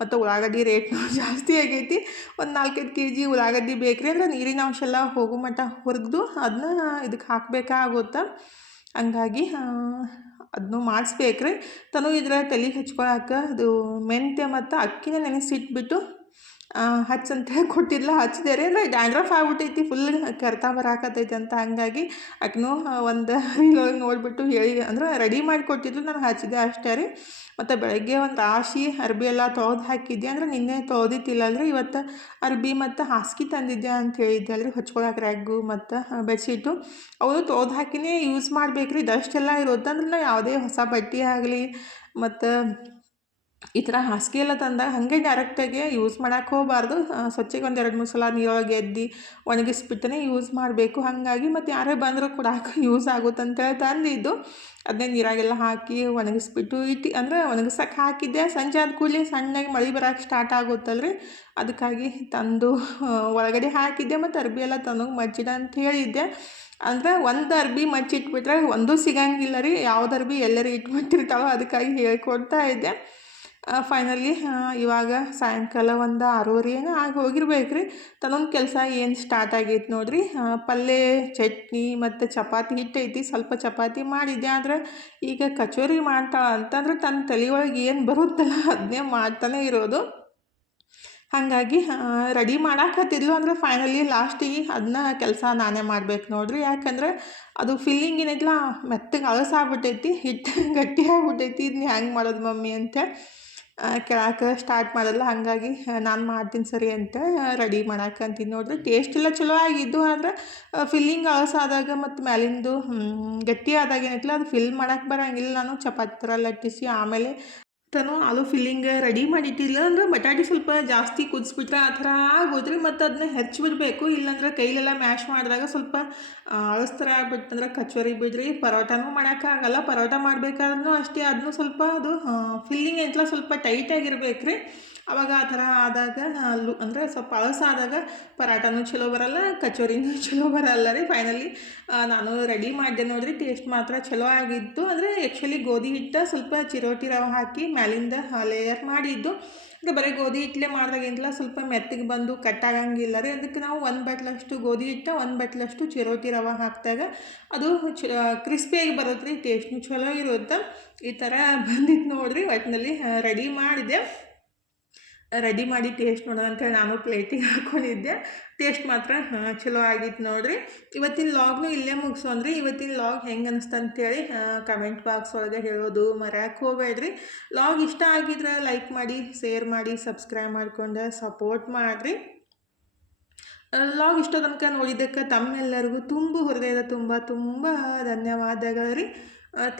ಮತ್ತು ಉಳ್ಳಾಗಡ್ಡಿ ರೇಟ್ನು ಜಾಸ್ತಿ ಆಗೈತಿ. ಒಂದು 4-5 kg ಉಳ್ಳಾಗಡ್ಡಿ ಬೇಕ್ರಿ. ಅಂದರೆ ನೀರಿನ ಅಂಶ ಎಲ್ಲ ಹೋಗೋ ಮಟ್ಟ ಹುರಿದು ಅದನ್ನ ಇದಕ್ಕೆ ಹಾಕಬೇಕಾಗುತ್ತೆ. ಹಂಗಾಗಿ ಅದನ್ನು ಮಾಡಿಸ್ಬೇಕ್ರಿ. ತನು ಇದ್ರ ತಲೆಗೆ ಹಚ್ಕೊಳಕ್ಕೆ ಅದು ಮೆಂತ್ಯ ಮತ್ತು ಅಕ್ಕಿನ ನೆನೆಸಿಟ್ಬಿಟ್ಟು ಹಚ್ಚಂತೇಳಿ ಕೊಟ್ಟಿಲ್ಲ. ಹಚ್ಚಿದೆ ರೀ. ಅಂದರೆ ಡ್ಯಾಂಡ್ರಫ್ ಆಗ್ಬಿಟ್ಟೈತಿ, ಫುಲ್ ಕೆರೆತ ಬರಾಕತ್ತೈತಿ ಅಂತ. ಹಾಗಾಗಿ ಆಕಿನೂ ಒಂದು ರೀಲೊಳಗೆ ನೋಡಿಬಿಟ್ಟು ಹೇಳಿ ಅಂದ್ರೆ ರೆಡಿ ಮಾಡಿ ಕೊಟ್ಟಿದ್ರು, ನಾನು ಹಚ್ಚಿದೆ ಅಷ್ಟೇ ರೀ. ಮತ್ತು ಬೆಳಗ್ಗೆ ಒಂದು ರಾಶಿ ಅರ್ಬಿ ಎಲ್ಲ ತೊಳೆದು ಹಾಕಿದ್ದೆ. ಅಂದರೆ ನಿನ್ನೆ ತೊಳೆದಿತ್ತಿಲ್ಲಲ್ರಿ, ಇವತ್ತು ಅರ್ಬಿ ಮತ್ತು ಹಾಸಿಗೆ ತಂದಿದ್ದೆ ಅಂತ ಹೇಳಿದ್ದೆ ಅಲ್ರಿ, ಹೊಚ್ಕೊಳಕ್ಕೆ ರ್ಯಾಗು ಮತ್ತು ಬೆಡ್ಶೀಟು. ಅವು ತೊಳೆದು ಹಾಕಿನೇ ಯೂಸ್ ಮಾಡ್ಬೇಕ್ರಿ. ಡಸ್ಟ್ ಎಲ್ಲ ಇರುತ್ತೆ. ಅಂದ್ರೆ ನಾವು ಯಾವುದೇ ಹೊಸ ಬಟ್ಟೆ ಆಗಲಿ ಮತ್ತು ಈ ಥರ ಹಾಸಿಗೆ ಎಲ್ಲ ತಂದಾಗ ಹಾಗೆ ಡೈರೆಕ್ಟಾಗಿ ಯೂಸ್ ಮಾಡೋಕ್ಕೆ ಹೋಗಬಾರ್ದು. ಸ್ವಚ್ಛಗೆ ಒಂದು 2-3 ಸಲ ನೀರೊಳಗೆ ಎದ್ದು ಒಣಗಿಸ್ಬಿಟ್ಟೇ ಯೂಸ್ ಮಾಡಬೇಕು. ಹಾಗಾಗಿ ಮತ್ತು ಯಾರೇ ಬಂದರೂ ಕೂಡ ಯೂಸ್ ಆಗುತ್ತೆ ಅಂತೇಳಿ ತಂದಿದ್ದು. ಅದನ್ನೇ ನೀರಾಗೆಲ್ಲ ಹಾಕಿ ಒಣಗಿಸ್ಬಿಟ್ಟು ಅಂದರೆ ಒಣಗಿಸೋಕೆ ಹಾಕಿದ್ದೆ. ಸಂಜೆ ಆದ ಕೂಡಲೇ ಸಣ್ಣಗೆ ಮಳೆ ಬರೋಕ್ಕೆ ಸ್ಟಾರ್ಟ್ ಆಗುತ್ತಲ್ರಿ. ಅದಕ್ಕಾಗಿ ತಂದು ಒಳಗಡೆ ಹಾಕಿದ್ದೆ. ಮತ್ತು ಅರ್ಬಿ ಎಲ್ಲ ತಂದು ಮಜ್ಜಿಡ ಅಂತ ಹೇಳಿದ್ದೆ. ಅಂದರೆ ಒಂದು ಅರ್ಬಿ ಮಚ್ಚಿಟ್ಬಿಟ್ರೆ ಒಂದೂ ಸಿಗಂಗಿಲ್ಲ ರೀ. ಯಾವ್ದು ಅರ್ಬಿ ಎಲ್ಲರೂ ಇಟ್ಬಿಟ್ಟಿರ್ತಾವೆ. ಅದಕ್ಕಾಗಿ ಹೇಳ್ಕೊಡ್ತಾ ಇದ್ದೆ. ಫೈನಲಿ ಇವಾಗ ಸಾಯಂಕಾಲ ಒಂದು 6:30 ಏನೋ ಆಗಿ ಹೋಗಿರ್ಬೇಕು ರೀ. ತನ್ನೊಂದು ಕೆಲಸ ಏನು ಸ್ಟಾರ್ಟ್ ಆಗೈತೆ ನೋಡಿರಿ. ಪಲ್ಯ, ಚಟ್ನಿ ಮತ್ತು ಚಪಾತಿ ಹಿಟ್ಟೈತಿ. ಸ್ವಲ್ಪ ಚಪಾತಿ ಮಾಡಿದ್ದೆ. ಆದರೆ ಈಗ ಕಚೋರಿ ಮಾಡ್ತಾಳೆ ಅಂತಂದ್ರೆ ತನ್ನ ತಲೆ ಒಳಗೆ ಏನು ಬರುತ್ತಲ್ಲ ಅದನ್ನೇ ಮಾಡ್ತಾನೆ ಇರೋದು. ಹಾಗಾಗಿ ರೆಡಿ ಮಾಡಾಕತ್ತಿದ್ಲು. ಅಂದರೆ ಫೈನಲಿ ಲಾಸ್ಟಿಗೆ ಅದನ್ನ ಕೆಲಸ ನಾನೇ ಮಾಡ್ಬೇಕು ನೋಡಿರಿ. ಯಾಕಂದರೆ ಅದು ಫಿಲ್ಲಿಂಗ್ ಏನೈತಲ್ಲ ಮೆತ್ತಗೆ ಅಳಸಾಗ್ಬಿಟ್ಟೈತಿ, ಹಿಟ್ಟು ಗಟ್ಟಿ ಆಗಿಬಿಟ್ಟೈತಿ. ಇದನ್ನ ಹೆಂಗೆ ಮಾಡೋದು ಮಮ್ಮಿ ಅಂತ ಕೇಳಕ್ಕೆ ಸ್ಟಾರ್ಟ್ ಮಾಡಲ್ಲ. ಹಾಗಾಗಿ ನಾನು ಮಾಡ್ತೀನಿ ಸರಿ ಅಂತ ರೆಡಿ ಮಾಡಾಕಂತೀನಿ ನೋಡಿರಿ. ಟೇಸ್ಟ್ ಎಲ್ಲ ಚಲೋ ಆಗಿದ್ದು. ಆದರೆ ಫಿಲ್ಲಿಂಗ್ ಅಳಸಾದಾಗ ಮತ್ತು ಮ್ಯಾಲಿಂದು ಗಟ್ಟಿ ಆದಾಗ ಏನೈತಲ್ಲ ಅದು ಫಿಲ್ ಮಾಡೋಕ್ಕೆ ಬರೋಂಗಿಲ್ಲ. ನಾನು ಚಪಾತಿ ಥರ ಲಟ್ಟಿಸಿ ಆಮೇಲೆ ತನು ಆಲೂ ಫಿಲ್ಲಿಂಗ್ ರೆಡಿ ಮಾಡಿಟ್ಟಿಲ್ಲ ಅಂದ್ರೆ ಬಟಾಟೆ ಸ್ವಲ್ಪ ಜಾಸ್ತಿ ಕುದಿಸ್ಬಿಟ್ರೆ ಆ ಥರ ಆಗೋದ್ರಿ ಮತ್ತು ಅದನ್ನ ಹೆಚ್ಚಿಬಿಡ್ಬೇಕು. ಇಲ್ಲಾಂದ್ರೆ ಕೈಲೆಲ್ಲ ಮ್ಯಾಶ್ ಮಾಡಿದಾಗ ಸ್ವಲ್ಪ ಅಳಸ್ ಥರ ಆಗ್ಬಿಡ್ತಂದ್ರೆ ಕಚೋರಿ ಬಿಡ್ರಿ. ಪರೋಟಾನೂ ಮಾಡೋಕ್ಕಾಗಲ್ಲ. ಪರೋಟ ಮಾಡ್ಬೇಕಾದ್ರೂ ಅಷ್ಟೇ, ಅದನ್ನೂ ಸ್ವಲ್ಪ ಅದು ಫಿಲ್ಲಿಂಗ್ ಎಂಟ್ಲ ಸ್ವಲ್ಪ ಟೈಟಾಗಿರ್ಬೇಕು ರೀ. ಅವಾಗ ಆ ಥರ ಆದಾಗ ಅಂದರೆ ಸ್ವಲ್ಪ ಅಳಸಾದಾಗ ಪರಾಟನೂ ಚಲೋ ಬರಲ್ಲ, ಕಚೋರಿನೂ ಚಲೋ ಬರಲ್ಲ ರೀ. ಫೈನಲಿ ನಾನು ರೆಡಿ ಮಾಡಿದೆ ನೋಡಿರಿ. ಟೇಸ್ಟ್ ಮಾತ್ರ ಚಲೋ ಆಗಿತ್ತು. ಅಂದರೆ ಆ್ಯಕ್ಚುಲಿ ಗೋಧಿ ಹಿಟ್ಟು ಸ್ವಲ್ಪ ಚಿರೋಟಿ ರವೆ ಹಾಕಿ ಮ್ಯಾಲಿಂದ ಲೇಯರ್ ಮಾಡಿದ್ದು. ಅಂದರೆ ಬರೀ ಗೋಧಿ ಹಿಟ್ಟಲೆ ಮಾಡಿದಾಗಿಂತಲ ಸ್ವಲ್ಪ ಮೆತ್ತಗೆ ಬಂದು ಕಟ್ಟಾಗಂಗಿಲ್ಲ ರೀ. ಅದಕ್ಕೆ ನಾವು 1 ಬಟ್ಲಷ್ಟು ಗೋಧಿ ಹಿಟ್ಟು 1 ಬಟ್ಲಷ್ಟು ಚಿರೋಟಿ ರವೆ ಹಾಕಿದಾಗ ಅದು ಕ್ರಿಸ್ಪಿಯಾಗಿ ಬರುತ್ತೆ ರೀ. ಟೇಸ್ಟ್ನು ಚಲೋ ಇರುತ್ತೆ. ಈ ಥರ ಬಂದಿತ್ತು ನೋಡಿರಿ. ಒಟ್ಟಿನಲ್ಲಿ ರೆಡಿ ಮಾಡಿ ಟೇಸ್ಟ್ ನೋಡೋಣ ಅಂತೇಳಿ ನಾನು ಪ್ಲೇಟಿಗೆ ಹಾಕ್ಕೊಂಡಿದ್ದೆ. ಟೇಸ್ಟ್ ಮಾತ್ರ ಚಲೋ ಆಗಿತ್ತು ನೋಡಿರಿ. ಇವತ್ತಿನ ಲಾಗ್ನು ಇಲ್ಲೇ ಮುಗಿಸೋಣ್ರಿ. ಇವತ್ತಿನ ಲಾಗ್ ಹೆಂಗೆ ಅನಿಸ್ತು ಅಂತೇಳಿ ಕಮೆಂಟ್ ಬಾಕ್ಸ್ ಒಳಗೆ ಹೇಳೋದು ಮರೆಯೋಕ್ಕೆ ಹೋಗಬೇಡ್ರಿ. ಲಾಗ್ ಇಷ್ಟ ಆಗಿದ್ರೆ ಲೈಕ್ ಮಾಡಿ, ಶೇರ್ ಮಾಡಿ, ಸಬ್ಸ್ಕ್ರೈಬ್ ಮಾಡ್ಕೊಂಡು ಸಪೋರ್ಟ್ ಮಾಡಿರಿ. ಲಾಗ್ ಇಷ್ಟ ತನಕ ನೋಡಿದ್ದಕ್ಕೆ ತಮ್ಮೆಲ್ಲರಿಗೂ ಹೃದಯದ ತುಂಬ ಧನ್ಯವಾದಗಳು ರೀ.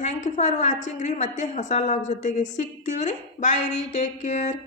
ಥ್ಯಾಂಕ್ ಯು ಫಾರ್ ವಾಚಿಂಗ್ ರೀ. ಮತ್ತೆ ಹೊಸ ಲಾಗ್ ಜೊತೆಗೆ ಸಿಗ್ತೀವಿ ರೀ. ಬಾಯ್ ರೀ. Take care.